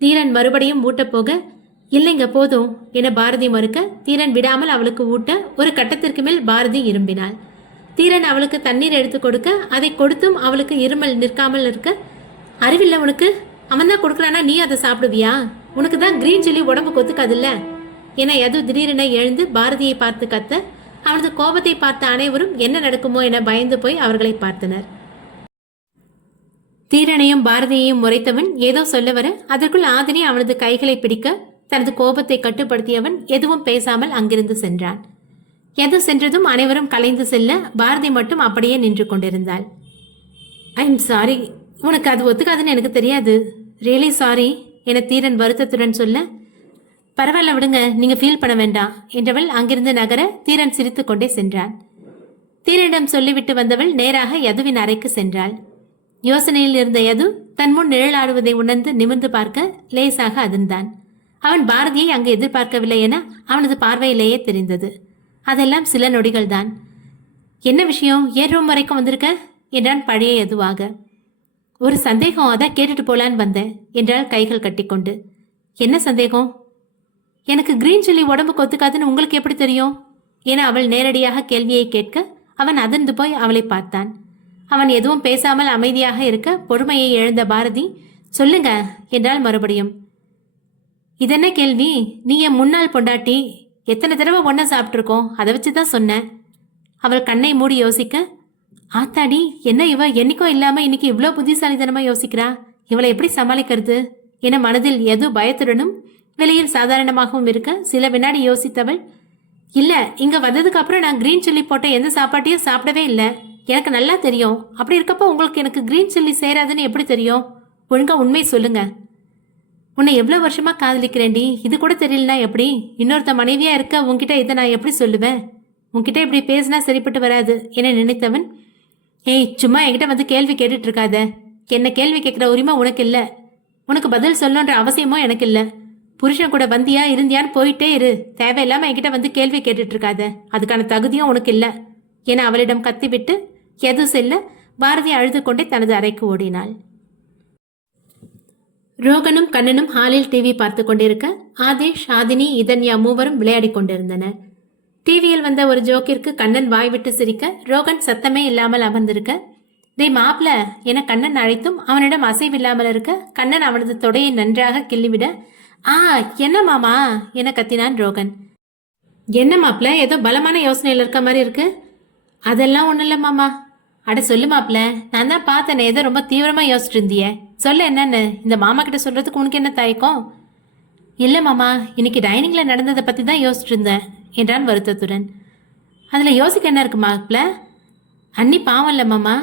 தீரன் மறுபடியும் ஊட்டப் போக, இல்லைங்க போதும் என பாரதி மறுக்க தீரன் விடாமல் அவளுக்கு ஊட்ட ஒரு கட்டத்திற்கு மேல் பாரதி இரும்பினாள். தீரன் அவளுக்கு தண்ணீர் எடுத்து கொடுக்க அதை கொடுத்தும் அவளுக்கு இருமல் நிற்காமல் இருக்க, அறிவில்லை உனக்கு, அவன் தான் கொடுக்குறானா நீ அதை சாப்பிடுவியா, உனக்கு தான் கிரீன் சில்லி உடம்பு கொத்துக்காதில்ல என யது திடீரென எழுந்து பாரதியை பார்த்து கத்த, அவனது கோபத்தை பார்த்த அனைவரும் என்ன நடக்குமோ என பயந்து போய் அவர்களை பார்த்தனர். தீரனையும் பாரதியையும் முறைத்தவன் ஏதோ சொல்ல வர அதற்குள் ஆதினி அவனது கைகளை பிடிக்க தனது கோபத்தை கட்டுப்படுத்தியவன் எதுவும் பேசாமல் அங்கிருந்து சென்றான். எது சென்றதும் அனைவரும் கலைந்து செல்ல பாரதி மட்டும் அப்படியே நின்று கொண்டிருந்தாள். ஐ எம் சாரி, உனக்கு அது ஒத்துக்காதுன்னு எனக்கு தெரியாது, ரியலி சாரி என தீரன் வருத்தத்துடன் சொல்ல, பரவாயில்ல விடுங்க, நீங்க ஃபீல் பண்ண வேண்டாம் என்றவள் அங்கிருந்து நகர தீரன் சிரித்து கொண்டே சென்றான். தீரனிடம் சொல்லிவிட்டு வந்தவள் நேராக யதுவின் அறைக்கு சென்றாள். யோசனையில் இருந்த யது தன் முன் நிழலாடுவதை உணர்ந்து நிமிர்ந்து பார்க்க லேசாக அதிர்ந்தான். அவன் பாரதியை அங்கு எதிர்பார்க்கவில்லை என அவனது பார்வையிலேயே தெரிந்தது. அதெல்லாம் சில நொடிகள் தான். என்ன விஷயம், ஏன் ரூம் வரைக்கும் வந்திருக்க என்றான் பழைய யதுவாக. ஒரு சந்தேகம், அதான் கேட்டுட்டு போலான்னு வந்தேன் என்றாள் கைகள் கட்டிக்கொண்டு. என்ன சந்தேகம்? எனக்கு கிரீன் சில்லி உடம்பு கொத்துக்காதுன்னு உங்களுக்கு எப்படி தெரியும் என அவள் நேரடியாக கேள்வியை கேட்க அவன் அதிர்ந்து போய் அவளை பார்த்தான். அவன் எதுவும் பேசாமல் அமைதியாக இருக்க பொறுமையை இழந்த பாரதி, சொல்லுங்க என்றாள் மறுபடியும். இதென்ன கேள்வி, நீ என் முன்னாள் பொண்டாட்டி, எத்தனை தடவை ஒன்றை சாப்பிட்ருக்கோம், அதை வச்சு தான் சொன்னேன். அவள் கண்ணை மூடி யோசிக்க, ஆத்தாடி என்ன இவ என்னைக்கும் இல்லாமல் இன்னைக்கு இவ்வளோ புத்திசாலித்தனமாக யோசிக்கிறா, இவளை எப்படி சமாளிக்கிறது என மனதில் எது பயத்துடனும் வெளியில் சாதாரணமாகவும் இருக்க சில வினாடி யோசித்தவள், இல்லை இங்கே வந்ததுக்கு அப்புறம் நான் கிரீன் சில்லி போட்ட எந்த சாப்பாட்டையும் சாப்பிடவே இல்லை, எனக்கு நல்லா தெரியும். அப்படி இருக்கப்போ உங்களுக்கு எனக்கு கிரீன் சில்லி சேராதுன்னு எப்படி தெரியும்? ஒழுங்கா உண்மை சொல்லுங்க. உன்னை எவ்வளோ வருஷமா காதலிக்கிறேன்டி, இது கூட தெரியலனா எப்படி? இன்னொருத்த மனைவியா இருக்க உன்கிட்ட இதை நான் எப்படி சொல்லுவேன்? உன்கிட்ட இப்படி பேசினா சரிப்பட்டு வராது என நினைத்தவன், ஏய் சும்மா என்கிட்ட வந்து கேள்வி கேட்டுட்டு இருக்காத, என்ன கேள்வி கேட்குற உரிமை உனக்கு இல்லை, உனக்கு பதில் சொல்லணுன்ற அவசியமும் எனக்கு இல்லை. புருஷன் கூட வந்தியா இருந்தியான்னு போயிட்டே இரு, தேவையில்லாமல் என்கிட்ட வந்து கேள்வி கேட்டுட்டு இருக்காத, அதுக்கான தகுதியும் உனக்கு இல்லை என அவளிடம் கத்திவிட்டு எது செல்ல பாரதி அழுது கொண்டே தனது அறைக்கு ஓடினாள். ரோகனும் கண்ணனும் ஹாலில் டிவி பார்த்து கொண்டிருக்க ஆதேஷ், ஆதினி, இதன்யா மூவரும் விளையாடி கொண்டிருந்தனர். டிவியில் வந்த ஒரு ஜோக்கிற்கு கண்ணன் வாய்விட்டு சிரிக்க ரோகன் சத்தமே இல்லாமல் அமர்ந்திருக்க, டேய் மாப்ள என கண்ணன் அழைத்தும் அவனிடம் அசைவில்லாமல் இருக்க கண்ணன் அவனது தொடையை நன்றாக கிள்ளிவிட, என்ன மாமா என கத்தினான் ரோகன். என்ன மாப்ள, ஏதோ பலமான யோசனையில் இருக்க மாதிரி இருக்கு. அதெல்லாம் ஒன்றும் இல்லை மாமா. அட சொல்லு மாப்ள, நான் தான் பார்த்தேனே ஏதோ ரொம்ப தீவிரமாக யோசிச்சுட்டு இருந்தியே, சொல்ல என்னன்னு, இந்த மாமா கிட்ட சொல்றதுக்கு உனக்கு என்ன தயக்கம்? இல்லை மாமா, இன்னைக்கு டைனிங்கில் நடந்ததை பற்றி தான் யோசிச்சுட்டு இருந்தேன் என்றான் வருத்தத்துடன். அதில் யோசிக்க என்ன இருக்கு மாப்ள? அண்ணி பாவம் இல்லை மாமா.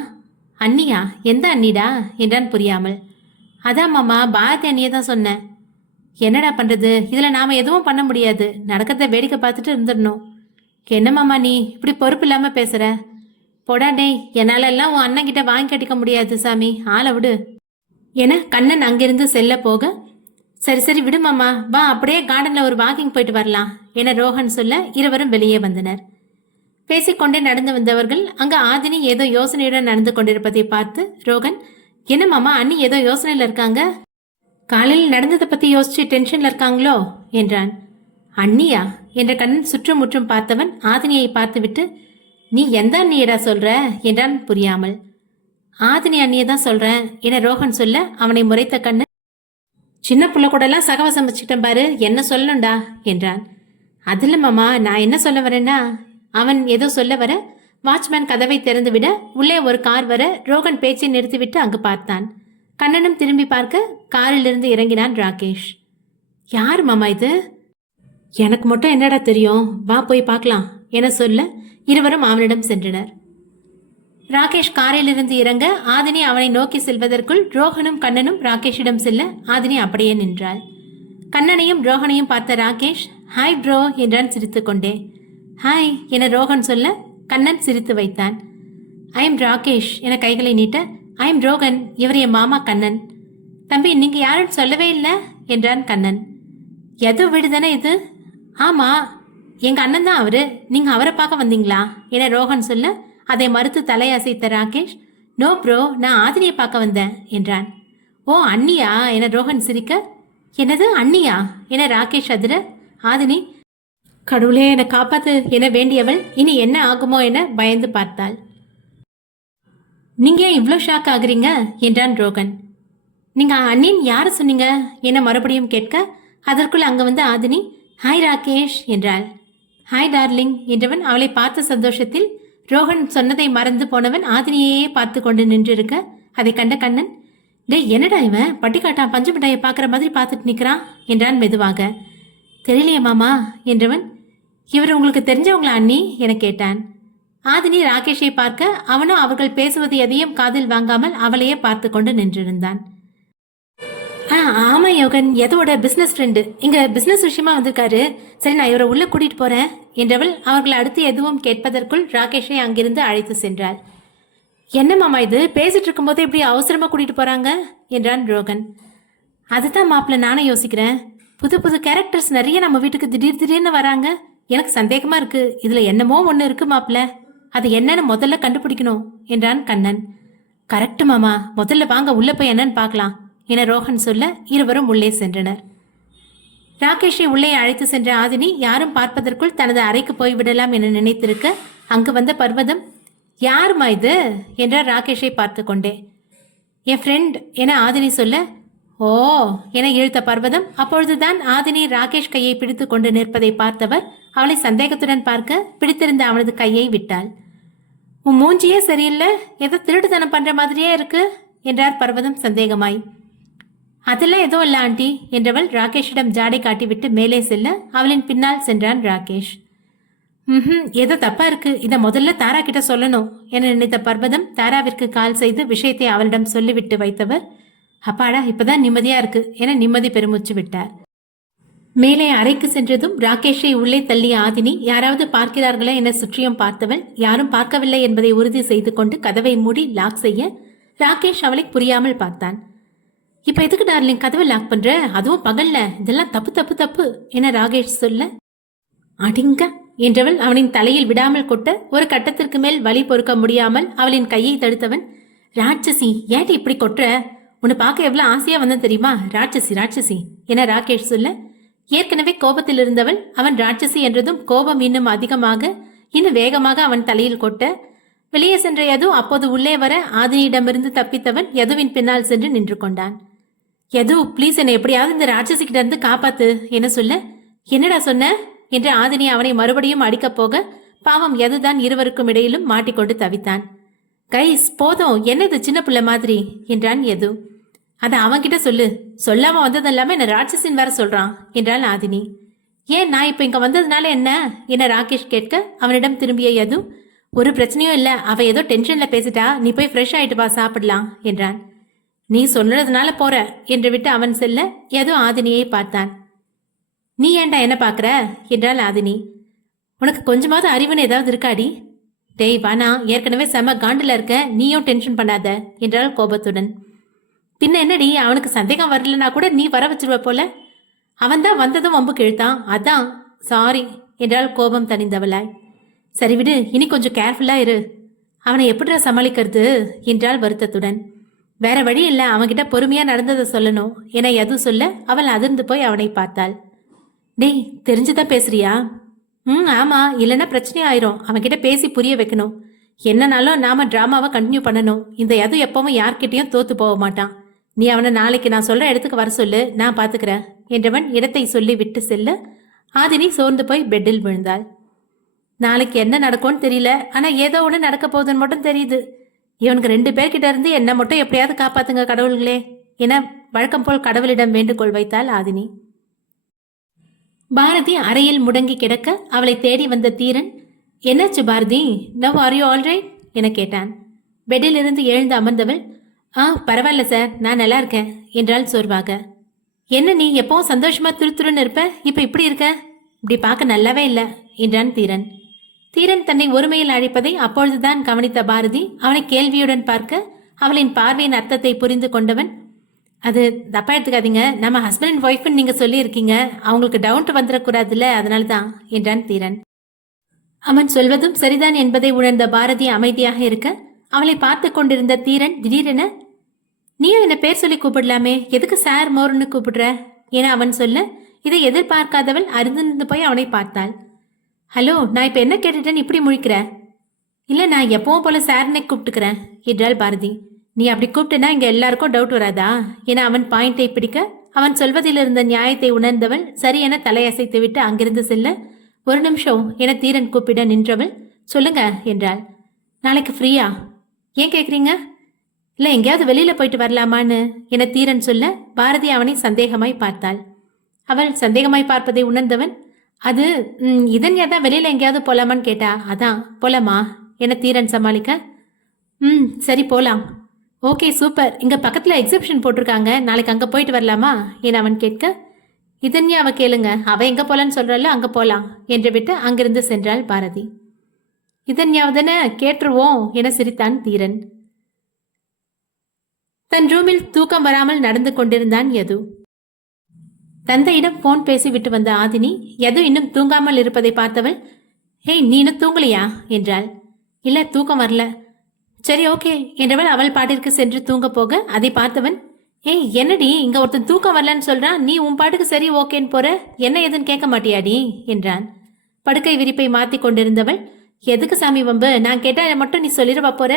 அண்ணியா? எந்த அண்ணிடா என்றான் புரியாமல். அதான் மாமா, பாரதி அண்ணியை தான் சொன்னேன். என்னடா பண்ணுறது, இதில் நாம் எதுவும் பண்ண முடியாது, நடக்கிறத வேடிக்கை பார்த்துட்டு இருந்துடணும். என்ன மாமா நீ இப்படி பொறுப்பு இல்லாமல் பேசுகிற? போடா டேய், என்னாலெல்லாம் உன் அண்ணன் கிட்ட வாங்கி கட்டிக்க முடியாது சாமி, ஆளை விடு என கண்ணன் அங்கிருந்து செல்ல போக, சரி சரி விடு மாமா, வா அப்படியே கார்டனில் ஒரு வாக்கிங் போயிட்டு வரலாம் என ரோஹன் சொல்ல இருவரும் வெளியே வந்தனர். பேசிக்கொண்டே நடந்து வந்தவர்கள் அங்கு ஆதினி ஏதோ யோசனையுடன் நடந்து கொண்டிருப்பதை பார்த்து ரோகன், என்ன மாமா அண்ணி ஏதோ யோசனையில் இருக்காங்க, காலையில் நடந்ததை பற்றி யோசிச்சு டென்ஷனில் இருக்காங்களோ என்றான். அண்ணியா என்ற கண்ணன் சுற்றும் முற்றும் பார்த்தவன் ஆதினியை பார்த்துவிட்டு, நீ எந்த அண்ணியடா சொல்ற என்றான் புரியாமல். ஆதினி அண்ணியை தான் சொல்றேன் என ரோஹன் சொல்ல அவனை முறைத்த கண்ணன், சின்ன புள்ள கூட எல்லாம் சகவாசம் வச்சுக்கிட்டேன் பாரு, என்ன சொல்லணும்டா என்றான். அதில் மாமா நான் என்ன சொல்ல வரேன்னா, அவன் ஏதோ சொல்ல வர வாட்ச்மேன் கதவை திறந்து விட உள்ளே ஒரு கார் வர ரோகன் பேச்சை நிறுத்திவிட்டு அங்கு பார்த்தான். கண்ணனும் திரும்பி பார்க்க காரிலிருந்து இறங்கினான் ராகேஷ். யார் மாமா இது? எனக்கு மட்டும் என்னடா தெரியும், வா போய் பார்க்கலாம் என சொல்ல இருவரும் அவனிடம் சென்றனர். ராகேஷ் காரிலிருந்து இறங்க ஆதினி அவனை நோக்கி செல்வதற்குள் ரோஹனும் கண்ணனும் ராகேஷிடம் செல்ல ஆதினி அப்படியே நின்றாள். கண்ணனையும் ரோஹனையும் பார்த்த ராகேஷ், ஹாய் ப்ரோ என்றான் சிரித்து கொண்டே. ஹாய் என ரோஹன் சொல்ல கண்ணன் சிரித்து வைத்தான். ஐ எம் ராகேஷ் என கைகளை நீட்ட, ஐ எம் ரோகன், இவர் என் மாமா கண்ணன். தம்பி, நீங்க யாருன்னு சொல்லவே இல்லை என்றான் கண்ணன். எது வீடு தானே இது? ஆமா, எங்க அண்ணன் தான் அவரு. நீங்க அவரை பார்க்க வந்தீங்களா என ரோகன் சொல்ல, அதை மறுத்து தலையசைத்த ராகேஷ், நோ ப்ரோ, நான் ஆதினியை பார்க்க வந்தேன் என்றான். ஓ அண்ணியா என ரோகன் சிரிக்க, என்னது அண்ணியா என ராகேஷ் அதிர, ஆதினி, கடவுளே என காப்பாத்து என வேண்டியவள் இனி என்ன ஆகுமோ என பயந்து பார்த்தாள். நீங்க ஏன் இவ்வளோ ஷாக் ஆகுறீங்க என்றான் ரோகன். நீங்க அண்ணின் யார சொன்னீங்க என மறுபடியும் கேட்க, அதற்குள் அங்க வந்து ஆதினி, ஹாய் ராகேஷ் என்றாள். ஹாய் டார்லிங் என்றவன் அவளை பார்த்த சந்தோஷத்தில் ரோகன் சொன்னதை மறந்து போனவன் ஆதினியையே பார்த்து கொண்டு நின்றிருக்க, அதை கண்ட கண்ணன், டே என்னடா இவன் பட்டிக்காட்டான் பஞ்சு மிட்டாயை பார்க்குற மாதிரி பார்த்துட்டு நிற்கிறான் என்றான் மெதுவாக. தெரியலையே மாமா என்றவன், இவர் உங்களுக்கு தெரிஞ்சவங்களா அண்ணி என கேட்டான். ஆதினி ராகேஷை பார்க்க, அவனும் அவர்கள் பேசுவது எதையும் காதில் வாங்காமல் அவளையே பார்த்து கொண்டு நின்றிருந்தான். ஆமா யோகன், எதோட பிசினஸ் ஃப்ரெண்டு, இங்க பிசினஸ் விஷயமா வந்திருக்காரு. சரி, நான் இவரை உள்ள கூட்டிட்டு போறேன் என்றவள் அவர்கள் அடுத்து எதுவும் கேட்பதற்குள் ராகேஷை அங்கிருந்து அழைத்து சென்றாள். என்ன மாமா இது, பேசிட்டு இருக்கும்போது இப்படி அவசரமா கூட்டிட்டு போறாங்க என்றான் ரோகன். அதுதான் மாப்பிள்ள நானும் யோசிக்கிறேன். புது புது கேரக்டர்ஸ் நிறைய நம்ம வீட்டுக்கு திடீர்னு வராங்க. எனக்கு சந்தேகமா இருக்கு, இதுல என்னமோ ஒண்ணு இருக்கு மாப்பிள்ள. அது என்னன்னு முதல்ல கண்டுபிடிக்கணும் என்றான் கண்ணன். கரெக்ட் மாமா, முதல்ல வாங்க உள்ள போய் என்னன்னு பார்க்கலாம் என ரோகன் சொல்ல இருவரும் உள்ளே சென்றனர். ராகேஷை உள்ளே அழைத்து சென்ற ஆதினி யாரும் பார்ப்பதற்குள் தனது அறைக்கு போய்விடலாம் என நினைத்திருக்க, அங்கு வந்த பர்வதம், யாருமா இது என்றார் ராகேஷை பார்த்து கொண்டே. என் ஃப்ரெண்ட் என ஆதினி சொல்ல, ஓ என இழுத்த பர்வதம் அப்பொழுதுதான் ஆதினி ராகேஷ் கையை பிடித்து கொண்டு நிற்பதை பார்த்தவர் அவளை சந்தேகத்துடன் பார்க்க பிடித்திருந்த அவனது கையை விட்டாள். உன் மூஞ்சியே சரியில்லை, ஏதோ திருட்டுத்தனம் பண்ற மாதிரியே இருக்கு என்றார் பர்வதம் சந்தேகமாய். அதெல்லாம் ஏதோ இல்ல ஆண்டி என்றவள் ராகேஷிடம் ஜாடை காட்டிவிட்டு மேலே செல்ல அவளின் பின்னால் சென்றான் ராகேஷ். ஏதோ தப்பா இருக்கு, இதை முதல்ல தாரா கிட்ட சொல்லணும் என நினைத்த பர்வதம் தாராவிற்கு கால் செய்து விஷயத்தை அவளிடம் சொல்லிவிட்டு வைத்தவர், அப்பாடா இப்பதான் நிம்மதியா இருக்கு என நிம்மதி பெருமூச்சு விட்டார். மேலே அறைக்கு சென்றதும் ராகேஷை உள்ளே தள்ளிய ஆதினி யாராவது பார்க்கிறார்களா என சுற்றியும் பார்த்தவள் யாரும் பார்க்கவில்லை என்பதை உறுதி செய்து கொண்டு கதவை மூடி லாக் செய்ய ராகேஷ் அவளை புரியாமல் பார்த்தான். இப்ப எதுக்கு டார்லிங் கதவை லாக் பண்ற, அதுவும் பகல்ல, இதெல்லாம் தப்பு தப்பு தப்பு என ராகேஷ் சொல்ல, அடிங்க என்றவள் அவனின் தலையில் விடாமல் கொட்ட ஒரு கட்டத்திற்கு மேல் வலி பொறுக்க முடியாமல் அவளின் கையை தடுத்தவன், ராட்சசி ஏன்டி இப்படி கொட்டுற, உன்னை பார்க்க எவ்வளவு ஆசையா வந்த தெரியுமா, ராட்சசி ராட்சசி என ராகேஷ் சொல்ல, ஏற்கனவே கோபத்தில் இருந்தவள் அவன் ராட்சசி என்றதும் கோபம் இன்னும் அதிகமாக இன்னும் வேகமாக அவன் தலையில் கொட்ட, வெளியே சென்ற யது அப்போது உள்ளே வர ஆதினியிடமிருந்து தப்பித்தவன் யதுவின் பின்னால் சென்று நின்று கொண்டான். யது ப்ளீஸ் என்னை எப்படியாவது இந்த ராட்சசி கிட்ட இருந்து காப்பாத்து என சொல்ல, என்னடா சொன்ன என்று ஆதினி அவனை மறுபடியும் அடிக்கப் போக பாவம் யதுதான் இருவருக்கும் இடையிலும் மாட்டிக்கொண்டு தவித்தான். கைஸ் போதும், என்னது சின்ன பிள்ளை மாதிரி என்றான் யது. அதை அவன்கிட்ட சொல்லு, சொல்லாம வந்ததெல்லாம என்ன ராட்சசின் வேற சொல்றான் என்றாள் ஆதினி. ஏன் நான் இப்ப இங்க வந்ததுனால என்ன என ராகேஷ் கேட்க அவனிடம் திரும்பிய யது, ஒரு பிரச்சனையும் இல்ல, அவ ஏதோ டென்ஷன்ல பேசிட்டா, நீ போய் ஃப்ரெஷ் ஆயிட்டு வா சாப்பிடலாம் என்றான். நீ சொன்னதுனால போற என்று விட்டு அவன் செல்ல யது ஆதினியை பார்த்தான். நீ ஏண்டா என்ன பாக்குற என்றாள் ஆதினி. உனக்கு கொஞ்சமாவது அறிவுன்னு ஏதாவது இருக்காடி? டேய் வானா, ஏற்கனவே செம காண்டுல இருக்க, நீயும் டென்ஷன் பண்ணாத என்றாள் கோபத்துடன். பின்ன என்னடி, அவனுக்கு சந்தேகம் வரலனா கூட நீ வர வச்சிருவ போல. அவன்தான் வந்ததும் வம்புக்கு இழுத்தான், அதான் சாரி என்றாள் கோபம் தணிந்தவளாய். சரி விடு, இனி கொஞ்சம் கேர்ஃபுல்லா இரு, அவனை எப்படிடா சமாளிக்கிறது என்றாள் வருத்தத்துடன். வேற வழி இல்ல, அவன்கிட்ட பொறுமையா நடந்ததை சொல்லணும் என யது சொல்ல அவள் அதிர்ந்து போய் அவனை பார்த்தாள். டேய் தெரிஞ்சுதான் பேசுறியா? ஆமா, இல்லைன்னா பிரச்சனை ஆயிரும், அவன்கிட்ட பேசி புரிய வைக்கணும். என்னன்னாலும் நாம டிராமாவை கண்டினியூ பண்ணணும். இந்த யது எப்பவும் யார்கிட்டையும் தோத்து போக மாட்டான். நீ அவனை நாளைக்கு நான் சொல்ற இடத்துக்கு வர சொல்லு, நான் பாத்துக்கிறேன் என்றவன் இடத்தை சொல்லி விட்டு செல்ல ஆதினி சோர்ந்து போய் பெட்டில் விழுந்தாள். நாளைக்கு என்ன நடக்கும்னு தெரியல, ஆனா ஏதோ ஒன்று நடக்க போகுதுன்னு மட்டும் தெரியுது. இவனுக்கு 2 பேர்கிட்ட இருந்து என்ன மட்டும் எப்படியாவது காப்பாத்துங்க கடவுள்களே என வழக்கம் போல் கடவுளிடம் வேண்டுகோள் வைத்தாள் ஆதினி. பாரதி அறையில் முடங்கி கிடக்க அவளை தேடி வந்த தீரன், என்னாச்சு Bharathi, now are you alright என கேட்டான். பெட்டில் இருந்து எழுந்து அமர்ந்தவள், பரவாயில்ல சார், நான் நல்லா இருக்கேன் என்றாள் சோர்வாக. என்ன நீ எப்பவும் சந்தோஷமா துருத்துருன்னு இருப்ப, இப்ப இப்படி இருக்க, இப்படி பார்க்க நல்லாவே இல்லை என்றான் தீரன். தீரன் தன்னை ஒருமையில் அழைப்பதை அப்பொழுதுதான் கவனித்த பாரதி அவனை கேள்வியுடன் பார்க்க அவளின் பார்வையின் அர்த்தத்தை புரிந்து கொண்டவன், அது தப்பா எடுத்துக்காதீங்க, நம்ம ஹஸ்பண்ட் அண்ட் ஒய்ஃப்னு நீங்க சொல்லியிருக்கீங்க, அவங்களுக்கு டவுட் வந்துடக்கூடாதுல்ல, அதனால தான் என்றான் தீரன். அவன் சொல்வதும் சரிதான் என்பதை உணர்ந்த பாரதி அமைதியாக இருக்க அவளை பார்த்து கொண்டிருந்த தீரன் திடீரென, நீயும் என்ன பேர் சொல்லி கூப்பிடலாமே, எதுக்கு சார் மோர்னு கூப்பிடுற என அவன் சொல்ல இதை எதிர்பார்க்காதவள் அருந்து போய் அவனை பார்த்தாள். ஹலோ, நான் இப்ப என்ன கேட்டுட்டேன்னு இப்படி முழிக்கிற? இல்ல, நான் எப்பவும் போல சார்னே கூப்பிட்டுக்கிறேன் என்றாள் பாரதி. நீ அப்படி கூப்பிட்டனா இங்க எல்லாருக்கும் டவுட் வராதா என அவன் பாயிண்டை பிடிக்க அவன் சொல்வதில் இருந்த நியாயத்தை உணர்ந்தவள் சரி என தலையசைத்து விட்டு அங்கிருந்து செல்ல, ஒரு நிமிஷம் என தீரன் கூப்பிட நின்றவள், சொல்லுங்க என்றாள். நாளைக்கு ஃப்ரீயா? ஏன் கேக்குறீங்க? இல்ல, எங்கேயாவது வெளியில போயிட்டு வரலாமான்னு என தீரன் சொல்ல பாரதி அவனை சந்தேகமாய் பார்த்தாள். அவள் சந்தேகமாய் பார்ப்பதை உணர்ந்தவன், அது இதன்யா தான் வெளியில எங்கேயாவது போலாமான்னு கேட்டா, அதான் போலாமா என தீரன் சமாளிக்க, சரி போலாம். ஓகே சூப்பர், இங்க பக்கத்துல எக்ஸிபிஷன் போட்டிருக்காங்க, நாளைக்கு அங்க போயிட்டு வரலாமா என அவன் கேட்க, இதன்யா அவ கேளுங்க, அவ எங்க போலான்னு சொல்றாள், அங்க போலாம் என்று விட்டு அங்கிருந்து சென்றாள் பாரதி. இதன்யாவதன கேட்டுருவோம் என சிரித்தான் தீரன். தன் ரூமில் தூக்கம் வராமல் நடந்து கொண்டிருந்தான் யது. தந்தையிடம் போன் பேசி விட்டு வந்த ஆதினி யது இன்னும் தூங்காமல் இருப்பதை பார்த்தவள், ஹேய், நீ இன்னும் தூங்கலையா என்றாள். இல்ல, தூக்கம் வரல. சரி ஓகே என்றவள் அவள் பாட்டிற்கு சென்று தூங்க போக அதை பார்த்தவன், ஏய் என்னடி இங்க ஒருத்தன் தூக்கம் வரலன்னு சொல்றான், நீ உன் பாட்டுக்கு சரி ஓகேன்னு போற, என்ன எதுன்னு கேட்க மாட்டியாடி என்றான். படுக்கை விரிப்பை மாத்தி கொண்டிருந்தவள், எதுக்கு சாமி வம்பு, நான் கேட்டா மட்டும் நீ சொல்லிடுவா போற,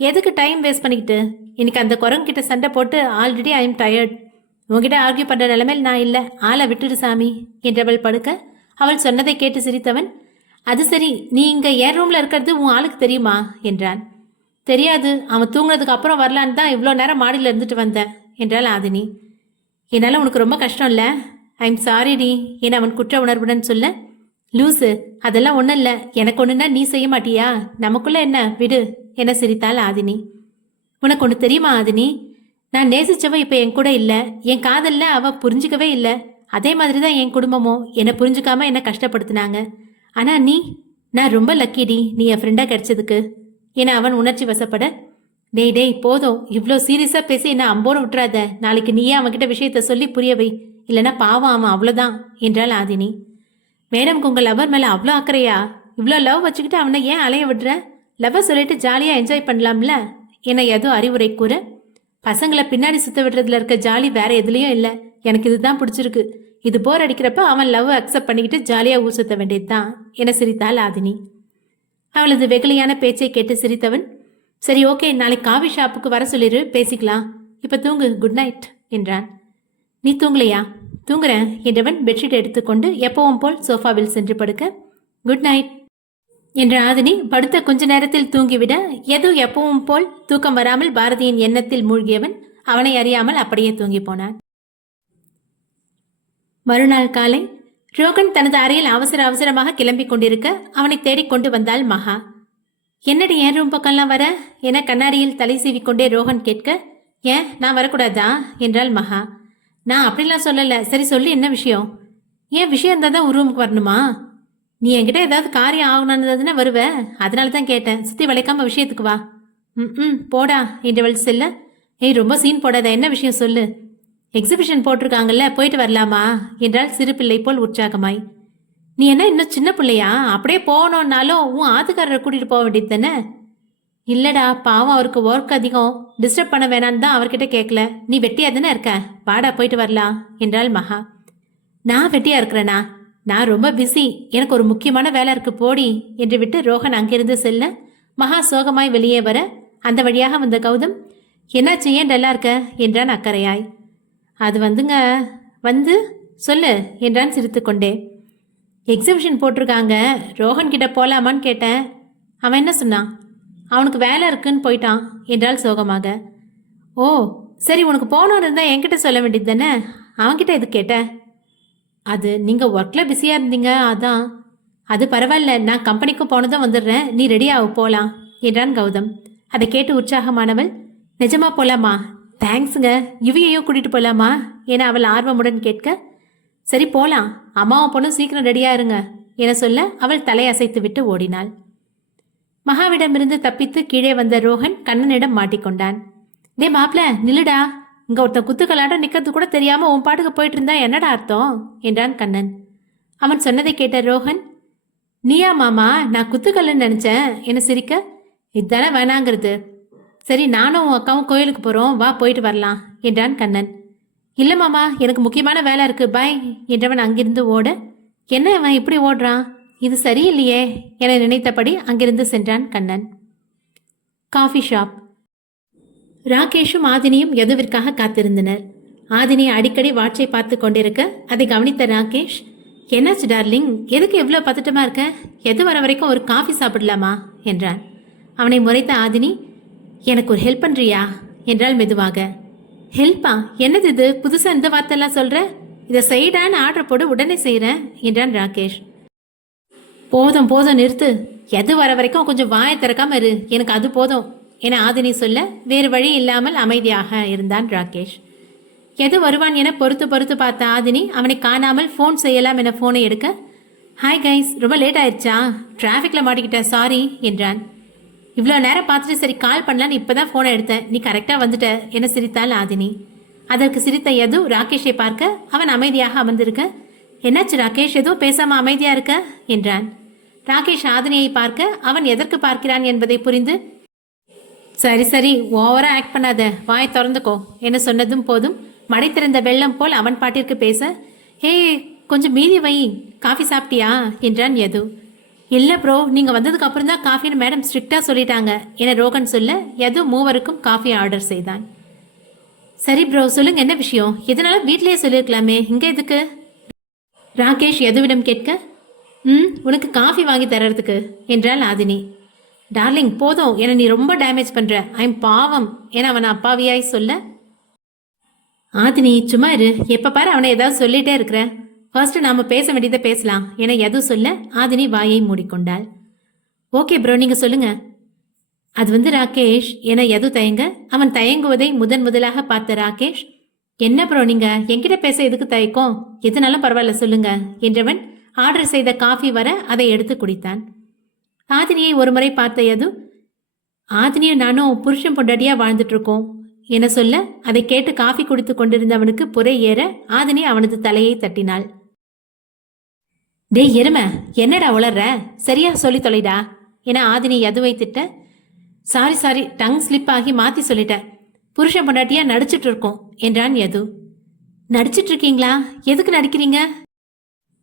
எதுக்கு டைம் வேஸ்ட் பண்ணிக்கிட்டு, இன்னைக்கு அந்த குரங்கிட்ட சண்டை போட்டு ஆல்ரெடி ஐ எம் டயர்ட், உங்ககிட்ட ஆர்கியூ பண்ற நிலைமையில் நான் இல்ல, ஆளை விட்டுடு சாமி என்றவள் படுக்க அவள் சொன்னதை கேட்டு சிரித்தவன், அது சரி, நீ இங்க ஏன் ரூம்ல இருக்கிறது உன் ஆளுக்கு தெரியுமா என்றான். தெரியாது, அவன் தூங்குனதுக்கு அப்புறம் வரலான்னு தான் இவ்வளோ நேரம் மாடியில் இருந்துட்டு வந்தேன் என்றாள் ஆதினி. என்னால் உனக்கு ரொம்ப கஷ்டம் இல்லை, ஐ எம் சாரிடி என அவன் குற்ற உணர்வுடன் சொல்ல, லூசு, அதெல்லாம் ஒன்றும் இல்லை, எனக்கு ஒன்றுனா நீ செய்ய மாட்டியா, நமக்குள்ள என்ன விடு என சிரித்தாள் ஆதினி. உனக்கு ஒன்று தெரியுமா ஆதினி, நான் நேசிச்சவ இப்போ என் கூட இல்லை, என் காதல்ல அவ புரிஞ்சுக்கவே இல்லை, அதே மாதிரி தான் என் குடும்பமும் என்னை புரிஞ்சுக்காம என்னை கஷ்டப்படுத்தினாங்க. ஆனால் நான் ரொம்ப லக்கிடி நீ என் ஃப்ரெண்டாக கிடைச்சதுக்கு என அவன் உணர்ச்சி வசப்பட, டேய் போதும், இவ்வளோ சீரியஸாக பேசி என்ன அம்போடு விட்டுறாத, நாளைக்கு நீயே அவன்கிட்ட விஷயத்த சொல்லி புரியவை, இல்லைன்னா பாவம் அவன் அவ்வளோதான் என்றாள் ஆதினி. மேடம், உங்கள் லவர் மேலே அவ்வளோ அக்கறையா, இவ்வளோ லவ் வச்சுக்கிட்டு அவனை ஏன் அலைய விடுற, லவ்வை சொல்லிட்டு ஜாலியாக என்ஜாய் பண்ணலாம்ல என ஏதோ அறிவுரை கூற, பசங்களை பின்னாடி சுத்த விடுறதுல இருக்க ஜாலி வேற எதுலேயும் இல்லை, எனக்கு இதுதான் பிடிச்சிருக்கு, இது போர் அடிக்கிறப்ப அவன் லவ் அக்செப்ட் பண்ணிக்கிட்டு ஜாலியாக ஊர் சுத்த வேண்டியதுதான் என சிரித்தாள் ஆதினி. அவளது வெகுளியான பேச்சை கேட்டு சிரித்தவன், சரி ஓகே, நாளைக்கு காஃபி ஷாப்புக்கு வர சொல்லிரு, பேசிக்கலாம், இப்போ தூங்கு, குட் நைட் என்றான். நீ தூங்கலையா? தூங்குறேன் என்றவன் பெட்ஷீட் எடுத்துக்கொண்டு எப்பவும் போல் சோஃபாவில் சென்று படுக்க, குட் நைட் என்ற ஆதினி படுத்த கொஞ்ச நேரத்தில் தூங்கிவிட எது எப்பவும் போல் தூக்கம் வராமல் பாரதியின் எண்ணத்தில் மூழ்கியவன் அவனை அறியாமல் அப்படியே தூங்கி போனான். மறுநாள் காலை ரோகன் தனது அறையில் அவசரமாக கிளம்பிக் கொண்டிருக்க அவனை தேடிக்கொண்டு வந்தாள் மகா. என்னடி ஏன் ரூம் பக்கம்லாம் வர என கண்ணாடியில் தலை சீவிக்கொண்டே ரோகன் கேட்க, ஏன் நான் வரக்கூடாதா என்றாள் மகா. நான் அப்படிலாம் சொல்லல, சரி சொல்லி என்ன விஷயம்? ஏன் விஷயம் இருந்தால் தான் ஒரு ரூமுக்கு வரணுமா? நீ என்கிட்ட ஏதாவது காரியம் ஆகணும்னு வருவ, அதனால தான் கேட்டேன், சுற்றி வளைக்காம விஷயத்துக்கு வா. போடா என்றவள் செல்ல, ஏய் ரொம்ப சீன் போடாத, என்ன விஷயம் சொல்லு. எக்ஸிபிஷன் போட்டிருக்காங்கல்ல, போயிட்டு வரலாமா என்றால் சிறு பிள்ளை போல் உற்சாகமாய். நீ என்ன இன்னும் சின்ன பிள்ளையா, அப்படியே போகணுன்னாலும் உன் ஆத்துக்காரரை கூட்டிட்டு போக வேண்டியது தானே? இல்லடா, பாவம் அவருக்கு ஒர்க் அதிகம், டிஸ்டர்ப் பண்ண வேணான்னு தான் அவர்கிட்ட கேட்கல, நீ வெட்டியா தானே இருக்க, வாடா போயிட்டு வரலாம் என்றாள் மகா. நான் வெட்டியா இருக்கிறேனா? நான் ரொம்ப பிஸி, எனக்கு ஒரு முக்கியமான வேலை இருக்கு, போடி என்று விட்டு ரோகன் அங்கிருந்து செல்ல மகா சோகமாய் வெளியே வர அந்த வழியாக வந்த கௌதம், என்னாச்சு, ஏன் டல்லா இருக்க என்றான் அக்கறையாய். அது வந்து சொல்லு என்றான் சிரித்துக்கொண்டே. எக்ஸிபிஷன் போட்டிருக்காங்க, ரோஹன் கிட்ட போலாமான்னு கேட்டேன், அவன் என்ன சொன்னான்? அவனுக்கு வேலை இருக்குன்னு போயிட்டான் என்றால் சோகமாக. ஓ சரி, உனக்கு போனோன்னு இருந்தால் என்கிட்ட சொல்ல வேண்டியது தானே, அவன்கிட்ட எது கேட்ட? அது நீங்கள் ஒர்க்கில் பிஸியாக இருந்தீங்க, அதான். அது பரவாயில்ல, நான் கம்பெனிக்கும் போனதும் வந்துடுறேன், நீ ரெடியாகு போகலாம் என்றான் கௌதம். அதை கேட்டு உற்சாகமானவள், நிஜமா போலாமா? தேங்க்ஸுங்க, இவையையும் கூட்டிகிட்டு போகலாமா என அவள் ஆர்வமுடன் கேட்க, சரி போகலாம், அம்மாவும் பொண்ணும் சீக்கிரம் ரெடியாக இருங்க என சொல்ல அவள் தலையசைத்து விட்டு ஓடினாள். மகாவிடமிருந்து தப்பித்து கீழே வந்த ரோஹன் கண்ணனிடம் மாட்டிக்கொண்டான். டே மாப்ள நில்லுடா, இங்க ஒருத்தன் குத்துக்கலாட்டம் நிக்கிறது கூட தெரியாம உன் பாட்டுக்கு போயிட்டு இருந்தா என்னடா அர்த்தம் என்றான் கண்ணன். அவன் சொன்னதை கேட்ட ரோஹன், நீயா மாமா, நான் குத்துக்கல்லுன்னு நினைச்சேன் என சிரிக்க, இதுதானே வேணாங்கிறது. சரி, நானும் உன் அக்காவும் கோயிலுக்கு போறோம், வா போயிட்டு வரலாம் என்றான் கண்ணன். இல்ல மாமா, எனக்கு முக்கியமான வேலை இருக்கு, பாய் என்றவன் அங்கிருந்து ஓட, என்ன அவன் இப்படி ஓடுறான், இது சரியில்லையே என நினைத்தபடி அங்கிருந்து சென்றான் கண்ணன். Coffee shop. ராகேஷும் ஆதினியும் யதுவிற்காக காத்திருந்தனர். ஆதினி அடிக்கடி வாட்சை பார்த்து கொண்டிருக்க அதை கவனித்த ராகேஷ், என்னாச்சு டார்லிங், எதுக்கு எவ்வளோ பதட்டமா இருக்க, எது வர வரைக்கும் ஒரு காஃபி சாப்பிடலாமா என்றான். அவனை முறைத்த ஆதினி, எனக்கு ஒரு ஹெல்ப் பண்றியா என்றாள் மெதுவாக. ஹெல்ப்பா, என்னது இது, புதுசா இந்த வார்த்தைலாம் சொல்ற, இதை செய்டான்னு ஆர்டர் போடு, உடனே செய்கிறேன் என்றான் ராகேஷ். போதும் போதும் நிறுத்து, எது வர வரைக்கும் கொஞ்சம் வாயை திறக்காம இரு, எனக்கு அது போதும் என ஆதினி சொல்ல வேறு வழி இல்லாமல் அமைதியாக இருந்தான் ராகேஷ். எது வருவான் என பொறுத்து பொறுத்து பார்த்த ஆதினி அவனை காணாமல் ஃபோன் செய்யலாம் என ஃபோனை எடுக்க, ஹாய் கைஸ், ரொம்ப லேட் ஆயிடுச்சா, டிராஃபிக்கில் மாட்டிக்கிட்டேன், சாரி என்றான். இவ்வளோ நேரம் பார்த்துட்டு சரி கால் பண்ணலான்னு இப்போ தான் ஃபோனை எடுத்தேன், நீ கரெக்டாக வந்துட்ட என சிரித்தாள் ஆதினி. அதற்கு சிரித்த யது ராகேஷை பார்க்க அவன் அமைதியாக அமர்ந்திருக்க, என்னாச்சு ராகேஷ், எதுவும் பேசாமல் அமைதியாக இருக்க என்றான். ராகேஷ் ஆதினியை பார்க்க அவன் எதற்கு பார்க்கிறான் என்பதை புரிந்து, சரி சரி ஓவரா ஆக்ட் பண்ணாத, வாயை திறந்துக்கோ என சொன்னதும் போதும் மடை திறந்த வெள்ளம் போல் அவன் பாட்டிற்கு பேச, ஹே கொஞ்சம் மீதி வை, காஃபி சாப்பிட்டியா என்றான் யது. இல்லை ப்ரோ, நீங்கள் வந்ததுக்கு அப்புறம் தான் காஃபின்னு மேடம் ஸ்ட்ரிக்டாக சொல்லிட்டாங்க என ரோகன் சொல்ல யது மூவருக்கும் காஃபி ஆர்டர் செய்தான். சரி ப்ரோ, சொல்லுங்க என்ன விஷயம், எதனால வீட்லேயே சொல்லியிருக்கலாமே, இங்கே எதுக்கு ராகேஷ் யதுவிடம் கேட்க, உனக்கு காஃபி வாங்கி தர்றதுக்கு என்றாள் ஆதினி. டார்லிங் போதும், என நீ ரொம்ப டேமேஜ் பண்ற, ஐம் பாவம் என அவன் அப்பாவியாய் சொல்ல, ஆதினி சும்மா இரு, எப்ப பாரு அவனை ஏதாவது சொல்லிட்டே இருக்கிற, ஃபர்ஸ்ட் நாம பேச வேண்டியதை பேசலாம் என யது சொல்ல ஆதினி வாயை மூடிக்கொண்டாள். ஓகே ப்ரோ, நீங்க சொல்லுங்க. அது ராகேஷ் என யது தயங்க, அவன் தயங்குவதை முதலாக பார்த்த ராகேஷ், என்ன ப்ரோ நீங்க என்கிட்ட பேச எதுக்கு தயக்கம், எதுனாலும் பரவாயில்ல சொல்லுங்க என்றவன் ஆர்டர் செய்த காஃபி வர அதை எடுத்து குடித்தான். ஆதினியை ஒருமுறை பார்த்த யது, ஆதினியும் நானும் புருஷன் பொண்டாட்டியா வாழ்ந்துட்டு இருக்கோம் என சொல்ல அதை கேட்டு காஃபி குடித்து கொண்டிருந்தவனுக்கு புரை ஏற ஆதினி அவனது தலையை தட்டினாள். டே எருமை, என்னடா உளர்ற, சரியா சொல்லி தொலைடா என ஆதினி யதுவை திட்ட, சாரி டங் ஸ்லிப் ஆகி மாத்தி சொல்லிட்டேன், புருஷன் பொண்டாட்டியா நடிச்சிட்டு இருக்கோம் என்றான் யது. நடிச்சிட்டு இருக்கீங்களா, எதுக்கு நடிக்கிறீங்க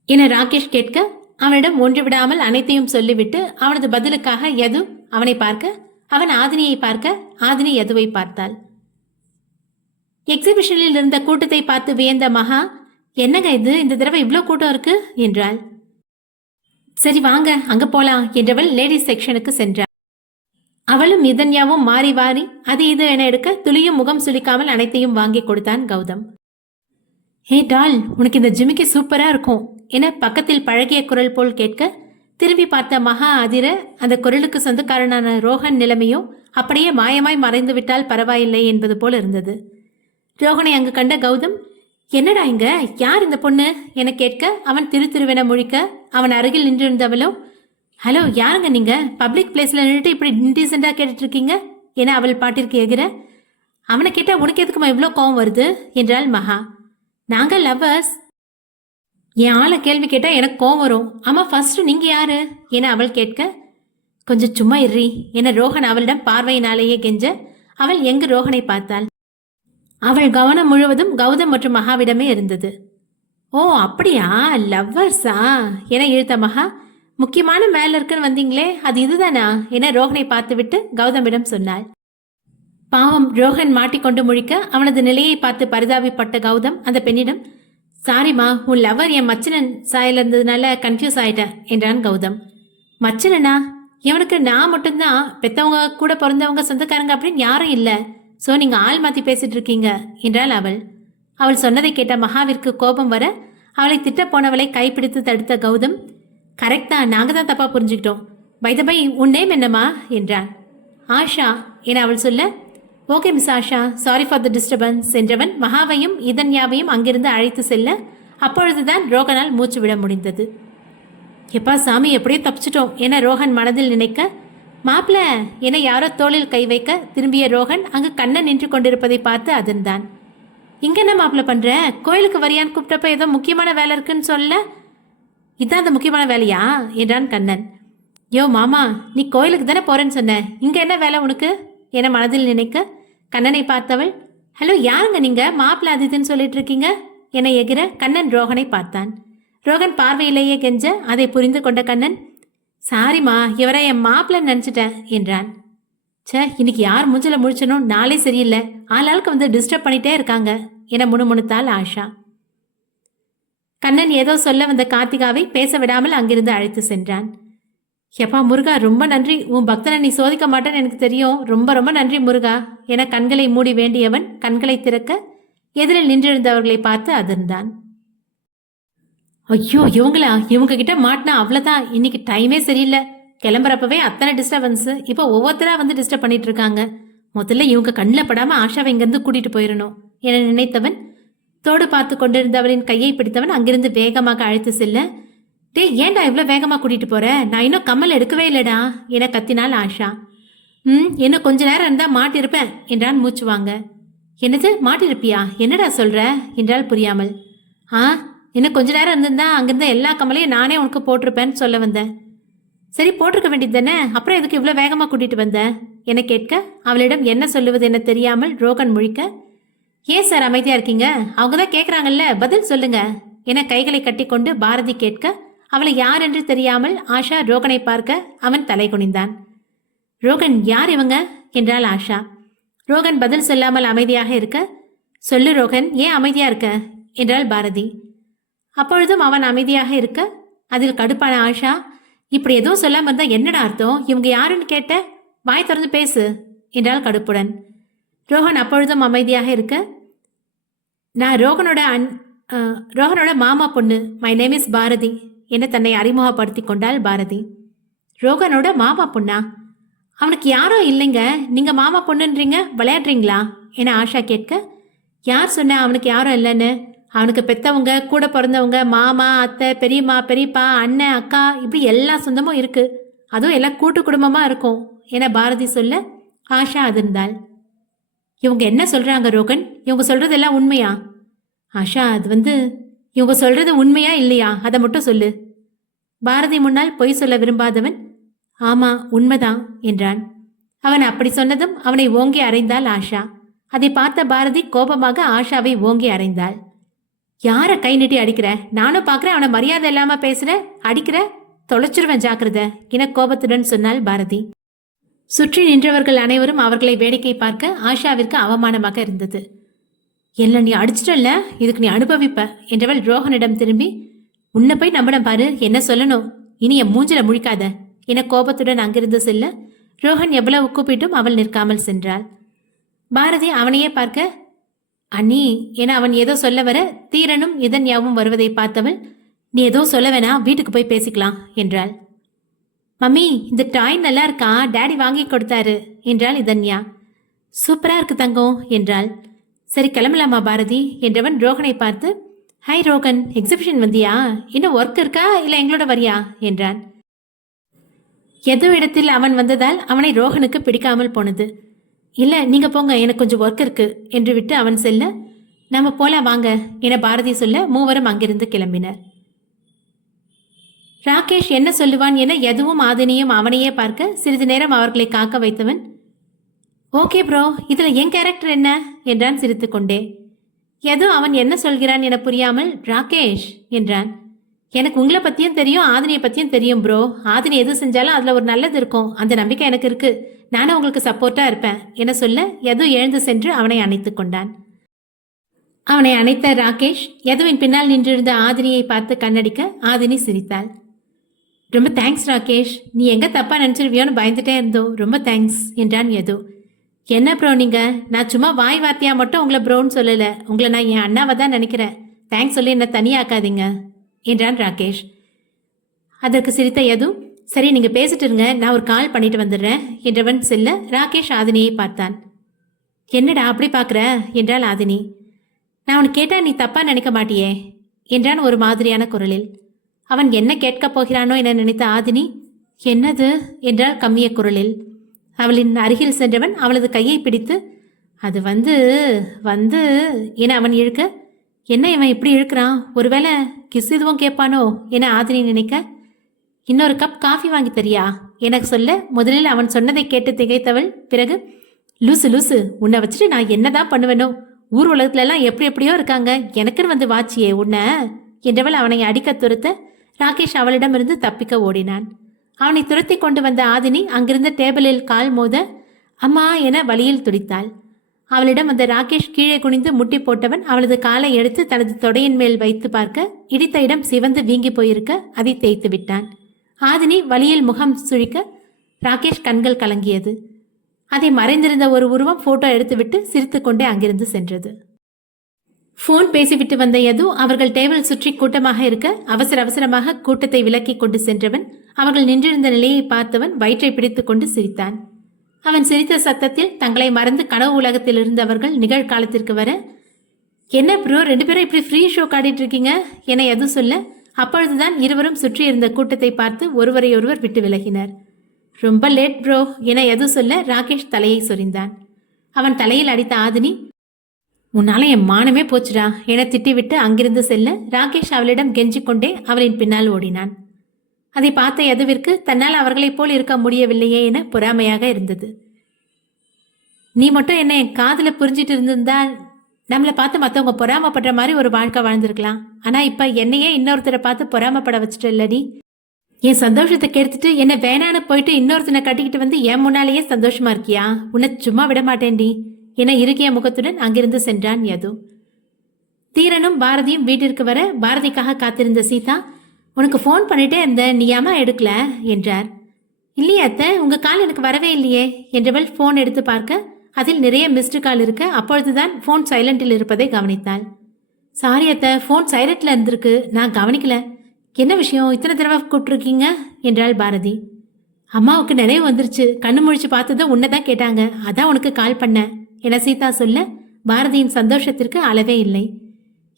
என ராகேஷ் கேட்க அவனிடம் ஒன்று விடாமல் அனைத்தையும் சொல்லிவிட்டு அவனது பதிலுக்காக யது அவனை பார்க்க அவன் ஆதினியை பார்க்க ஆதினி யதுவை பார்த்தாள். எக்ஸிபிஷனில் இருந்த கூட்டத்தை பார்த்து வியந்த மகா, என்னங்க இது, இந்த தடவை இவ்வளோ கூட்டம் இருக்கு என்றாள். சரி வாங்க அங்க போலாம் என்றவள் லேடிஸ் செக்ஷனுக்கு சென்றாள். அவளும் இதன்யாவும் மாறி வாரி அது இது என எடுக்க துளியும் முகம் சுளிக்காமல் அனைத்தையும் வாங்கி கொடுத்தான் கௌதம். ஹே டால், உனக்கு இந்த ஜிமிக்கி சூப்பரா இருக்கும் என பக்கத்தில் பழகிய குரல் போல் கேட்க திரும்பி பார்த்த மகா அதிர அந்த குரலுக்கு சொந்தக்காரனான ரோஹன் நிலைமையோ அப்படியே மாயமாய் மறைந்து விட்டால் பரவாயில்லை என்பது போல் இருந்தது. ரோஹனை அங்கு கண்ட கௌதம், என்னடா இங்க, யார் இந்த பொண்ணு என கேட்க அவன் திருவென முழிக்க அவன் அருகில் நின்றிருந்தவளோ, ஹலோ யாருங்க நீங்க, பப்ளிக் பிளேஸ்ல நின்றுட்டு இப்படி இன்டீசெண்டா கேட்டுட்டு இருக்கீங்க என அவள் பாட்டிற்கு எகிற, அவனை கேட்டா உனக்கு எதுக்குமா இவ்வளோ கோவம் வருது என்றாள் மகா. நாங்க லவ்வர்ஸ். என் ஆளை கேள்வி கேட்டா எனக்கு கோவம் வரும், ஆமா ஃபர்ஸ்ட் நீங்க யாரு என அவள் கேட்க, கொஞ்சம் சும்மா இறி என ரோஹன் அவளிடம் பார்வையினாலேயே கெஞ்ச அவள் எங்கு ரோஹனை பார்த்தாள். அவள் கவனம் முழுவதும் கௌதம் மற்றும் மகாவிடமே இருந்தது. ஓ அப்படியா, லவ்வர்ஸா என இழுத்த மகா, முக்கியமான மேல இருக்குன்னு வந்தீங்களே, அது இதுதானா என ரோஹனை பார்த்துவிட்டு கௌதமிடம் சொன்னாள். பாவம் ரோஹன் மாட்டிக்கொண்டு முழிக்க அவனது நிலையை பார்த்து பரிதாபப்பட்ட கௌதம் அந்த பெண்ணிடம், சாரிமா, உன் லவர் என் மச்சனன் சாயல் இருந்ததுனால கன்ஃபியூஸ் ஆயிட்டேன் என்றான் கௌதம். மச்சனனா, இவனுக்கு நான் மட்டும்தான், பெத்தவங்க கூட பிறந்தவங்க சொந்தக்காரங்க அப்படின்னு யாரும் இல்லை, ஸோ நீங்க ஆள் மாத்தி பேசிட்டு இருக்கீங்க என்றாள் அவள். அவள் சொன்னதை கேட்ட மகாவிற்கு கோபம் வர அவளை திட்ட போனவளை கைப்பிடித்து தடுத்த கௌதம், கரெக்டா, நாங்க தான் தப்பா புரிஞ்சுக்கிட்டோம், பை த பை உன் நேம் என்னம்மா என்றான். ஆஷா என அவள் சொல்ல, okay miss Asha, sorry for the disturbance என்றவன் மகாவையும் இதன்யாவையும் அங்கிருந்து அழைத்து செல்ல அப்பொழுதுதான் ரோகனால் மூச்சு விட முடிந்தது. எப்பா சாமி, எப்படியோ தப்பிச்சிட்டோம் என ரோஹன் மனதில் நினைக்க, மாப்பிள என யாரோ தோளில் கை வைக்க திரும்பிய ரோஹன் அங்கு கண்ணன் நின்று கொண்டிருப்பதை பார்த்து அதிர்ந்தான். இங்க என்ன மாப்பிள பண்ற? கோயிலுக்கு வரியான்னு கூப்பிட்டப்ப ஏதோ முக்கியமான வேலை இருக்குன்னு சொல்ல, இதான் அந்த முக்கியமான வேலையா என்றான் கண்ணன். யோ மாமா, நீ கோயிலுக்கு தானே போறேன்னு சொன்ன, இங்க என்ன வேலை உனக்கு என மனதில் நினைக்க, கண்ணனை பார்த்தவள், ஹலோ யாருங்க நீங்க, மாப்பிள அது இதுன்னு சொல்லிட்டு இருக்கீங்க என எகிற கண்ணன் ரோஹனை பார்த்தான். ரோஹன் பார்வையிலேயே கெஞ்ச அதை புரிந்து கொண்ட கண்ணன், சாரிம்மா, இவரை என் மாப்பிள்ளன்னு நினச்சிட்டேன் என்றான். சே, இன்னைக்கு யார் மூஞ்சில முழிச்சனும், நாளே சரியில்லை, ஆளாளுக்கு வந்து டிஸ்டர்ப் பண்ணிட்டே இருக்காங்க என முணுமுணுத்தாள் ஆஷா. கண்ணன் ஏதோ சொல்ல வந்த கார்த்திகாவை பேச விடாமல் அங்கிருந்து அழைத்து சென்றான். எப்பா முருகா, ரொம்ப நன்றி, உன் பக்தனை நீ சோதிக்க மாட்டேன்னு எனக்கு தெரியும், ரொம்ப ரொம்ப நன்றி முருகா என கண்களை மூடி வேண்டியவன் கண்களை திறக்க எதிரில் நின்றிருந்தவர்களை பார்த்து அதிர்ந்தான். ஐயோ இவங்களா, இவங்க கிட்ட மாட்டினா அவ்வளோதான், இன்னைக்கு டைமே சரியில்லை, கிளம்புறப்பவே அத்தனை டிஸ்டர்பன்ஸு, இப்போ ஒவ்வொருத்தரா வந்து டிஸ்டர்ப் பண்ணிட்டு இருக்காங்க, முதல்ல இவங்க கண்ணில் படாமல் ஆஷாவை இங்கேருந்து கூட்டிட்டு போயிடணும் என நினைத்தவன் தோடு பார்த்து கொண்டிருந்தவளின் கையை பிடித்தவன் அங்கிருந்து வேகமாக அழைத்து செல்ல, டே ஏன்டா இவ்வளோ வேகமாக கூட்டிட்டு போற, நான் இன்னும் கம்மல் எடுக்கவே இல்லைடா என கத்தினாள் ஆஷா. இன்னும் கொஞ்ச நேரம் இருந்தால் மாட்டிருப்பேன் என்றான் மூச்சு வாங்க. என்னது மாட்டிருப்பியா, என்னடா சொல்ற என்றால் புரியாமல். இன்னும் கொஞ்ச நேரம் இருந்திருந்தா அங்கிருந்த எல்லா கம்மலையும் நானே உனக்கு போட்டிருப்பேன்னு சொல்ல வந்தேன். சரி போட்டிருக்க வேண்டியது தானே, அப்புறம் எதுக்கு இவ்வளோ வேகமாக கூட்டிட்டு வந்த என கேட்க, அவளிடம் என்ன சொல்லுவது என தெரியாமல் ரோகன் முழிக்க, ஏன் சார் அமைதியா இருக்கீங்க, அவங்க தான் கேட்குறாங்கல்ல, பதில் சொல்லுங்க என கைகளை கட்டிக்கொண்டு பாரதி கேட்க, அவளை யார் என்று தெரியாமல் ஆஷா ரோகனை பார்க்க அவன் தலை குனிந்தான். ரோகன் யார் இவங்க என்றாள் ஆஷா. ரோகன் பதில் சொல்லாமல் அமைதியாக இருக்க, சொல்லு ரோகன், ஏன் அமைதியா இருக்க என்றாள் பாரதி. அப்பொழுதும் அவன் அமைதியாக இருக்க, அதில் கடுப்பான ஆஷா, இப்படி எதுவும் சொல்லாம இருந்தா என்னடா அர்த்தம், இவங்க யாருன்னு கேட்ட, வாய் திறந்து பேசு என்றாள் கடுப்புடன். ரோஹன் அப்பொழுதும் அமைதியாக இருக்க, நான் ரோஹனோட மாமா பொண்ணு, மை நேம் இஸ் பாரதி என தன்னை அறிமுகப்படுத்தி கொண்டாள் பாரதி. ரோகனோட மாமா பொண்ணா, அவனுக்கு யாரோ இல்லைங்க, நீங்க மாமா பொண்ணுன்றீங்க, விளையாடுறீங்களா என ஆஷா கேட்க, யார் சொன்ன அவனுக்கு யாரும் இல்லைன்னு, அவனுக்கு பெத்தவங்க, கூட பிறந்தவங்க, மாமா, அத்தை, பெரியம்மா, பெரியப்பா, அண்ணன், அக்கா, இப்படி எல்லா சொந்தமும் இருக்கு, அதுவும் எல்லாம் கூட்டு குடும்பமா இருக்கும் என பாரதி சொல்ல ஆஷா அதிர்ந்தாள். இவங்க என்ன சொல்றாங்க ரோகன், இவங்க சொல்றதெல்லாம் உண்மையா? ஆஷா, அது இவங்க சொல்றது உண்மையா இல்லையா, அதை மட்டும் சொல்லு. பாரதி முன்னால் பொய் சொல்ல விரும்பாதவன், ஆமா உண்மைதான் என்றான். அவன் அப்படி சொன்னதும் அவனை ஓங்கி அறைந்தாள் ஆஷா. அதை பார்த்த பாரதி கோபமாக ஆஷாவை ஓங்கி அறைந்தாள். யார கை நீட்டி அடிக்கிற, நானும் பார்க்குறேன், அவனை மரியாதை இல்லாம பேசுற, அடிக்கிற, தொலைச்சிருவேன் ஜாக்கிரத என கோபத்துடன் சொன்னாள் பாரதி. சுற்றி நின்றவர்கள் அனைவரும் அவர்களை வேடிக்கை பார்க்க ஆஷாவிற்கு அவமானமாக இருந்தது. என்ன நீ அடிச்சிட்டல்ல, இதுக்கு நீ அனுபவிப்ப என்றவள் ரோஹனிடம் திரும்பி, உன்னை போய் நம்பிடம் பாரு, என்ன சொல்லணும், இனி என் மூஞ்சில முழிக்காத என கோபத்துடன் அங்கிருந்து செல்ல, ரோஹன் எவ்வளவு கூப்பிட்டும் அவள் நிற்காமல் சென்றாள். பாரதி அவனையே பார்க்க, அண்ணி என அவன் ஏதோ சொல்ல வர தீரனும் இதன்யாவும் வருவதை பார்த்தவள், நீ ஏதோ சொல்ல வேணா, வீட்டுக்கு போய் பேசிக்கலாம் என்றாள். மம்மி, இந்த டாய் நல்லா இருக்கா, டேடி வாங்கி கொடுத்தாரு என்றாள் இதன்யா. சூப்பரா இருக்கு தங்கம் என்றாள். சரி கிளம்பலாமா பாரதி என்றவன் ரோகனை பார்த்து, ஹாய் ரோகன், எக்ஸிபிஷன் வந்தியா, இன்னும் ஒர்க் இருக்கா இல்லை எங்களோட வரியா என்றான். ஏதோ இடத்தில் அவன் வந்ததால் அவனை ரோகனுக்கு பிடிக்காமல் போனது. இல்லை நீங்கள் போங்க, எனக்கு கொஞ்சம் ஒர்க் இருக்கு என்று விட்டு அவன் செல்ல, நம்ம போலாம் வாங்க என பாரதி சொல்ல மூவரும் அங்கிருந்து கிளம்பினர். ராகேஷ் என்ன சொல்லுவான் என எதுவும் ஆதினியும் அவனையே பார்க்க சிறிது நேரம் அவர்களை காக்க வைத்தவன், ஓகே ப்ரோ, இதுல என் கேரக்டர் என்ன என்றான் சிரித்து கொண்டே. ஏதோ அவன் என்ன சொல்கிறான் என புரியாமல் ராகேஷ் என்றான். எனக்கு உங்களை பத்தியும் தெரியும், ஆதினியை பத்தியும் தெரியும் ப்ரோ, ஆதினி எது செஞ்சாலும் அதுல ஒரு நல்லது இருக்கும், அந்த நம்பிக்கை எனக்கு இருக்கு, நானும் உங்களுக்கு சப்போர்ட்டா இருப்பேன் என சொல்ல எது எழுந்து சென்று அவனை அணைத்து கொண்டான். அவனை அணைத்த ராகேஷ் யதுவின் பின்னால் நின்றிருந்த ஆதினியை பார்த்து கண்ணடிக்க ஆதினி சிரித்தாள். ரொம்ப தேங்க்ஸ் ராகேஷ், நீ எங்க தப்பா நினைச்சிருவியோன்னு பயந்துட்டே இருந்தோம், ரொம்ப தேங்க்ஸ் என்றான் யது. என்ன ப்ரோ நீங்க, நான் சும்மா வாய் வார்த்தையா மட்டும் உங்களை ப்ரோன்னு சொல்லல, உங்களை நான் என் அண்ணாவை தான் நினைக்கிறேன், தேங்க்ஸ் சொல்லி என்ன தனியாக்காதீங்க என்றான் ராகேஷ். அதற்கு சிரித்த யது, சரி நீங்க பேசிட்டு இருங்க, நான் ஒரு கால் பண்ணிட்டு வந்துடுறேன் என்றவன் செல்ல ராகேஷ் ஆதினியை பார்த்தான். என்னடா அப்படி பார்க்குற என்றாள் ஆதினி. நான் உனக்கு கேட்டா நீ தப்பா நினைக்க மாட்டியே என்றான் ஒரு மாதிரியான குரலில். அவன் என்ன கேட்கப் போகிறானோ என நினைத்த ஆதினி, என்னது என்றாள் கம்மிய குரலில். அவளின் அருகில் சென்றவன் அவளது கையை பிடித்து, அது வந்து என அவன் இழுக்க, என்ன இவன் இப்படி இழுக்கிறான், ஒருவேளை கிஸ் எதுவும் கேட்பானோ என ஆதினி நினைக்க, இன்னொரு கப் காஃபி வாங்கி தரியா எனக்கு சொல்ல முதலில் அவன் சொன்னதை கேட்டு திகைத்தவள் பிறகு, லூசு லூசு, உன்னை வச்சுட்டு நான் என்னதான் பண்ணுவேனோ, ஊர் உலகத்துல எல்லாம் எப்படி எப்படியோ இருக்காங்க, எனக்குன்னு வந்து வாச்சியே உன்னை என்றவள் அவனை அடிக்க துரத்த ராகேஷ் அவளிடமிருந்து தப்பிக்க ஓடினான். அவனை துரத்தி கொண்டு வந்த ஆதினி அங்கிருந்த டேபிளில் கால் மோத அம்மா என வலியில் துடித்தாள். அவளிடம் வந்த ராகேஷ் கீழே குனிந்து முட்டி போட்டவன் அவளது காலை எடுத்து தனது தொடையின் மேல் வைத்து பார்க்க இடித்த இடம் சிவந்து வீங்கி போயிருக்க அதை தேய்த்து விட்டான். ஆதினி வலியில் முகம் சுழிக்க ராகேஷ் கண்கள் கலங்கியது. அதை மறைந்திருந்த ஒரு உருவம் போட்டோ எடுத்துவிட்டு சிரித்துக்கொண்டே அங்கிருந்து சென்றது. போன் பேசிவிட்டு வந்த யது அவர்கள் டேபிள் சுற்றி கூட்டமாக இருக்க அவசர அவசரமாக கூட்டத்தை விலக்கி கொண்டு சென்றவன் அவர்கள் நின்றிருந்த நிலையை பார்த்தவன் வயிற்றை பிடித்துக் கொண்டு சிரித்தான். அவன் சிரித்த சத்தத்தில் தங்களை மறந்து கனவு உலகத்தில் இருந்தவர்கள் நிகழ்காலத்திற்கு வர, என்ன ப்ரோ 2 பேரும் இப்படி ஃப்ரீ ஷோ காட்டிட்டு இருக்கீங்க என எது சொல்ல, அப்பொழுதுதான் இருவரும் சுற்றி இருந்த கூட்டத்தை பார்த்து ஒருவரையொருவர் விட்டு விலகினர். ரொம்ப லேட் ப்ரோ என எது சொல்ல ராகேஷ் தலையை சொரிந்தான். அவன் தலையில் அடித்த ஆதினி, உன்னால என் மானமே போச்சுடா என திட்டிவிட்டு அங்கிருந்து செல்ல ராகேஷ் அவளிடம் கெஞ்சிக்கொண்டே அவளின் பின்னால் ஓடினான். அதை பார்த்த யதுவிற்கு தன்னால் அவர்களைப் போல் இருக்க முடியவில்லையே என பொறாமையாக இருந்தது. நீ மட்டும் என்ன என் காதல புரிஞ்சிட்டு இருந்திருந்தா நம்மளை பார்த்து மற்றவங்க பொறாமப்படுற மாதிரி ஒரு வாழ்க்கை வாழ்ந்திருக்கலாம். ஆனா இப்ப என்னையே இன்னொருத்தரை பார்த்து பொறாமப்பட வச்சுட்டு இல்லடி, என் சந்தோஷத்தை கெடுத்துட்டு என்ன வேணான்னு போயிட்டு இன்னொருத்தனை கட்டிக்கிட்டு வந்து என் முன்னாலேயே சந்தோஷமா இருக்கியா, உன்னை சும்மா விட மாட்டேன்டி என இறுகிய முகத்துடன் அங்கிருந்து சென்றான் யது. தீரனும் பாரதியும் வீட்டிற்கு வர பாரதிக்காக காத்திருந்த சீதா, உனக்கு ஃபோன் பண்ணிட்டே இருந்த, நீ ஏமா எடுக்கல என்றார். இல்லையே அத்தை, உங்க கால் எனக்கு வரவே இல்லையே என்றவள் ஃபோன் எடுத்து பார்க்க அதில் நிறைய மிஸ்டு கால் இருக்க அப்பொழுதுதான் ஃபோன் சைலண்டில் இருப்பதை கவனித்தாள். சாரி அத்தை, ஃபோன் சைலண்ட்ல இருந்திருக்கு, நான் கவனிக்கல. என்ன விஷயம், இத்தனை தடவை கூப்பிட்டுருக்கீங்க என்றாள் பாரதி. அம்மாவுக்கு நினைவு வந்துருச்சு, கண்ணு முழிச்சு பார்த்ததும் உன்னைதான் கேட்டாங்க, அதான் உனக்கு கால் பண்ண என சீதா சொல்ல பாரதியின் சந்தோஷத்திற்கு அளவே இல்லை.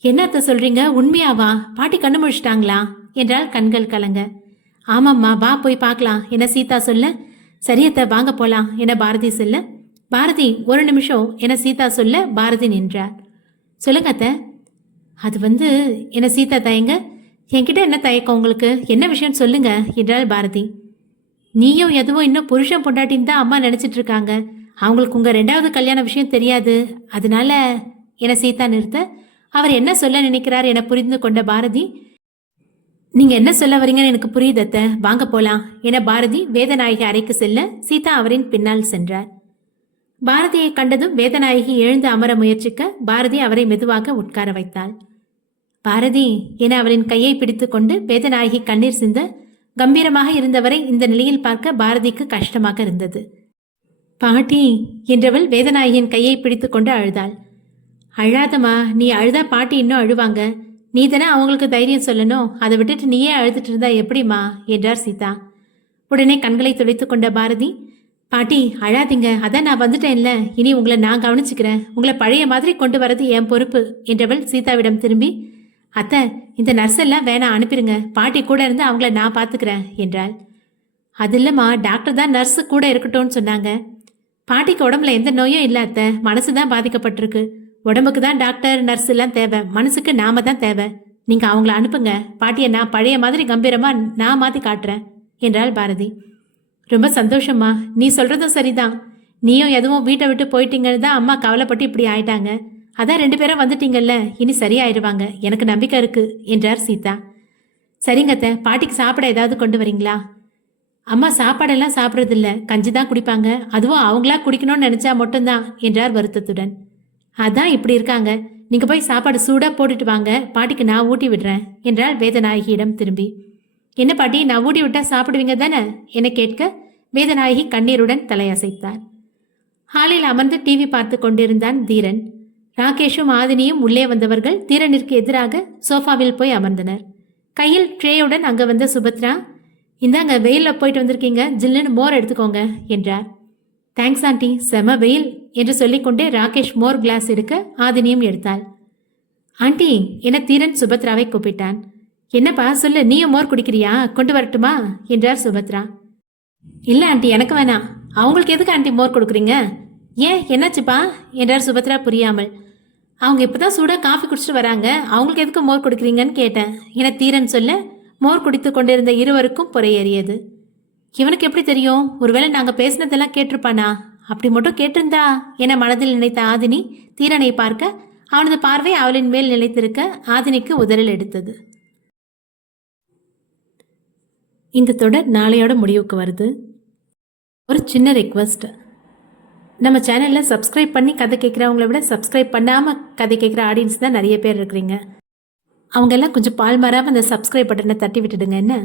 என்னத்த சொல்றீங்க, உண்மையாவா, பாட்டி கண்ணு முழிச்சிட்டாங்களா என்றால் கண்கள் கலங்க. ஆமாம்மா, வா போய் பார்க்கலாம் என சீதா சொல்ல, சரியத்த வாங்க போலாம் என பாரதி சொல்ல, பாரதி ஒரு நிமிஷம் என சீதா சொல்ல பாரதி நின்றார். சொல்லுங்க அத்த. அது என சீதா தயங்க, என்கிட்ட என்ன தயக்கம் உங்களுக்கு, என்ன விஷயம் சொல்லுங்க என்றாள் பாரதி. நீயும் எதுவும் இன்னும் புருஷன் பொண்டாட்டின்னு தான் அம்மா நினைச்சிட்டு இருக்காங்க, அவங்களுக்கு உங்க 2வது கல்யாண விஷயம் தெரியாது, அதனால என சீதா நிறுத்த அவர் என்ன சொல்ல நினைக்கிறார் என புரிந்து கொண்ட பாரதி, நீங்க என்ன சொல்ல வரீங்கன்னு எனக்கு புரியுதத்த, வாங்க போலாம் என பாரதி வேதநாயகி அறைக்கு செல்ல சீதா அவரின் பின்னால் சென்றார். பாரதியை கண்டதும் வேதநாயகி எழுந்து அமர முயற்சிக்க பாரதி அவரை மெதுவாக உட்கார வைத்தாள். பாரதி என அவளின் கையை பிடித்து கொண்டு வேதநாயகி கண்ணீர் சிந்த கம்பீரமாக இருந்தவரை இந்த நிலையில் பார்க்க பாரதிக்கு கஷ்டமாக இருந்தது. பாட்டி என்றவள் வேதநாயகியின் கையை பிடித்து கொண்டு அழுதாள். அழாதம்மா, நீ அழுதா பாட்டி இன்னும் அழுவாங்க, நீ தானே அவங்களுக்கு தைரியம் சொல்லணும், அதை விட்டுட்டு நீயே அழுதுட்டு இருந்தா எப்படிமா என்றார் சீதா. உடனே கண்களை துடைத்து கொண்ட பாரதி, பாட்டி அழாதீங்க, அதான் நான் வந்துட்டேன்ல, இனி உங்களை நான் கவனிச்சுக்கிறேன், உங்களை பழைய மாதிரி கொண்டு வரது என் பொறுப்பு என்றவள் சீதாவிடம் திரும்பி, அத்தை இந்த நர்ஸ் எல்லாம் வேணா அனுப்பிடுங்க, பாட்டி கூட இருந்து அவங்கள நான் பார்த்துக்கிறேன் என்றாள். அது இல்லம்மா, டாக்டர் தான் நர்ஸு கூட இருக்கட்டும்னு சொன்னாங்க. பாட்டிக்கு உடம்புல எந்த நோயும் இல்லை அத்தை, மனசு தான் பாதிக்கப்பட்டிருக்கு. உடம்புக்கு தான் டாக்டர் நர்ஸ் எல்லாம் தேவை, மனசுக்கு நாம தான் தேவை. நீங்க அவங்கள அனுப்புங்க, பாட்டியை நான் பழைய மாதிரி கம்பீரமா நான் மாத்தி காட்டுறேன் என்றாள் பாரதி. ரொம்ப சந்தோஷம்மா, நீ சொல்றதும் சரிதான், நீயும் எதுவும் வீட்டை விட்டு போயிட்டீங்கன்னு தான் அம்மா கவலைப்பட்டு இப்படி ஆயிட்டாங்க, அதான் 2 பேரும் வந்துட்டீங்கல்ல, இனி சரியாயிடுவாங்க, எனக்கு நம்பிக்கை இருக்கு என்றார் சீதா. சரிங்கத்த, பாட்டிக்கு சாப்பிட ஏதாவது கொண்டு வரீங்களா? அம்மா சாப்பாடெல்லாம் சாப்பிட்றதில்ல, கஞ்சி தான் குடிப்பாங்க, அதுவும் அவங்களா குடிக்கணும்னு நினைச்சா மட்டும்தான் என்றார் வருத்தத்துடன். அதான் இப்படி இருக்காங்க, நீங்க போய் சாப்பாடு சூடா போட்டுட்டு வாங்க, பாட்டிக்கு நான் ஊட்டி விடுறேன் என்றாள் வேதநாயகியிடம் திரும்பி. என்ன பாட்டி, நான் ஊட்டி விட்டா சாப்பிடுவீங்க தானே என கேட்க வேதநாயகி கண்ணீருடன் தலையசைத்தார். ஹாலில் அமர்ந்து டிவி பார்த்து கொண்டிருந்தான் தீரன். ராகேஷும் ஆதினியும் உள்ளே வந்தவர்கள் தீரனிற்கு எதிராக சோஃபாவில் போய் அமர்ந்தனர். கையில் ட்ரேயுடன் அங்க வந்த சுபத்ரா, இந்தாங்க வெயிலில் போயிட்டு வந்திருக்கீங்க, ஜில்லுன்னு மோர் எடுத்துக்கோங்க என்றார். தேங்க்ஸ் ஆண்டி, செம வெயில் என்று சொல்லிக்கொண்டே ராகேஷ் மோர் கிளாஸ் எடுக்க ஆதினியும் எடுத்தாள். ஆண்டி என தீரன் சுபத்ராவை கூப்பிட்டான். என்னப்பா சொல்லு, நீயும் மோர் குடிக்கிறியா? கொண்டு வரட்டுமா என்றார் சுபத்ரா. இல்ல ஆண்டி, எனக்கு வேணாம். அவங்களுக்கு எதுக்கு ஆண்டி மோர் கொடுக்குறீங்க? ஏன், என்னாச்சுப்பா என்றார் சுபத்ரா புரியாமல். அவங்க இப்பதான் சூடா காஃபி குடிச்சிட்டு வராங்க, அவங்களுக்கு எதுக்கு மோர் கொடுக்குறீங்கன்னு கேட்டேன் என தீரன் சொல்ல, மோர் குடித்து கொண்டிருந்த இருவருக்கும் பொறையேறியது. இவனுக்கு எப்படி தெரியும்? ஒருவேளை நாங்க பேசினதெல்லாம் கேட்டிருப்பானா? அப்படி மட்டும் கேட்டிருந்தா என மனதில் நினைத்த ஆதினி தீரனை பார்க்க, அவனது பார்வை அவளின் மேல் நிலைத்திருக்க ஆதினிக்கு உதறல் எடுத்தது. இந்த தொடர் நாளையோட முடிவுக்கு வருது. ஒரு சின்ன ரெக்வஸ்ட், நம்ம சேனலில் சப்ஸ்கிரைப் பண்ணி கதை கேட்குறவங்கள விட சப்ஸ்கிரைப் பண்ணாமல் கதை கேட்குற ஆடியன்ஸ் தான் நிறைய பேர் இருக்கிறீங்க. அவங்கெல்லாம் கொஞ்சம் பால் மாறாமல் அந்த சப்ஸ்கிரைப் பட்டனை தட்டி விட்டுடுங்க என்ன.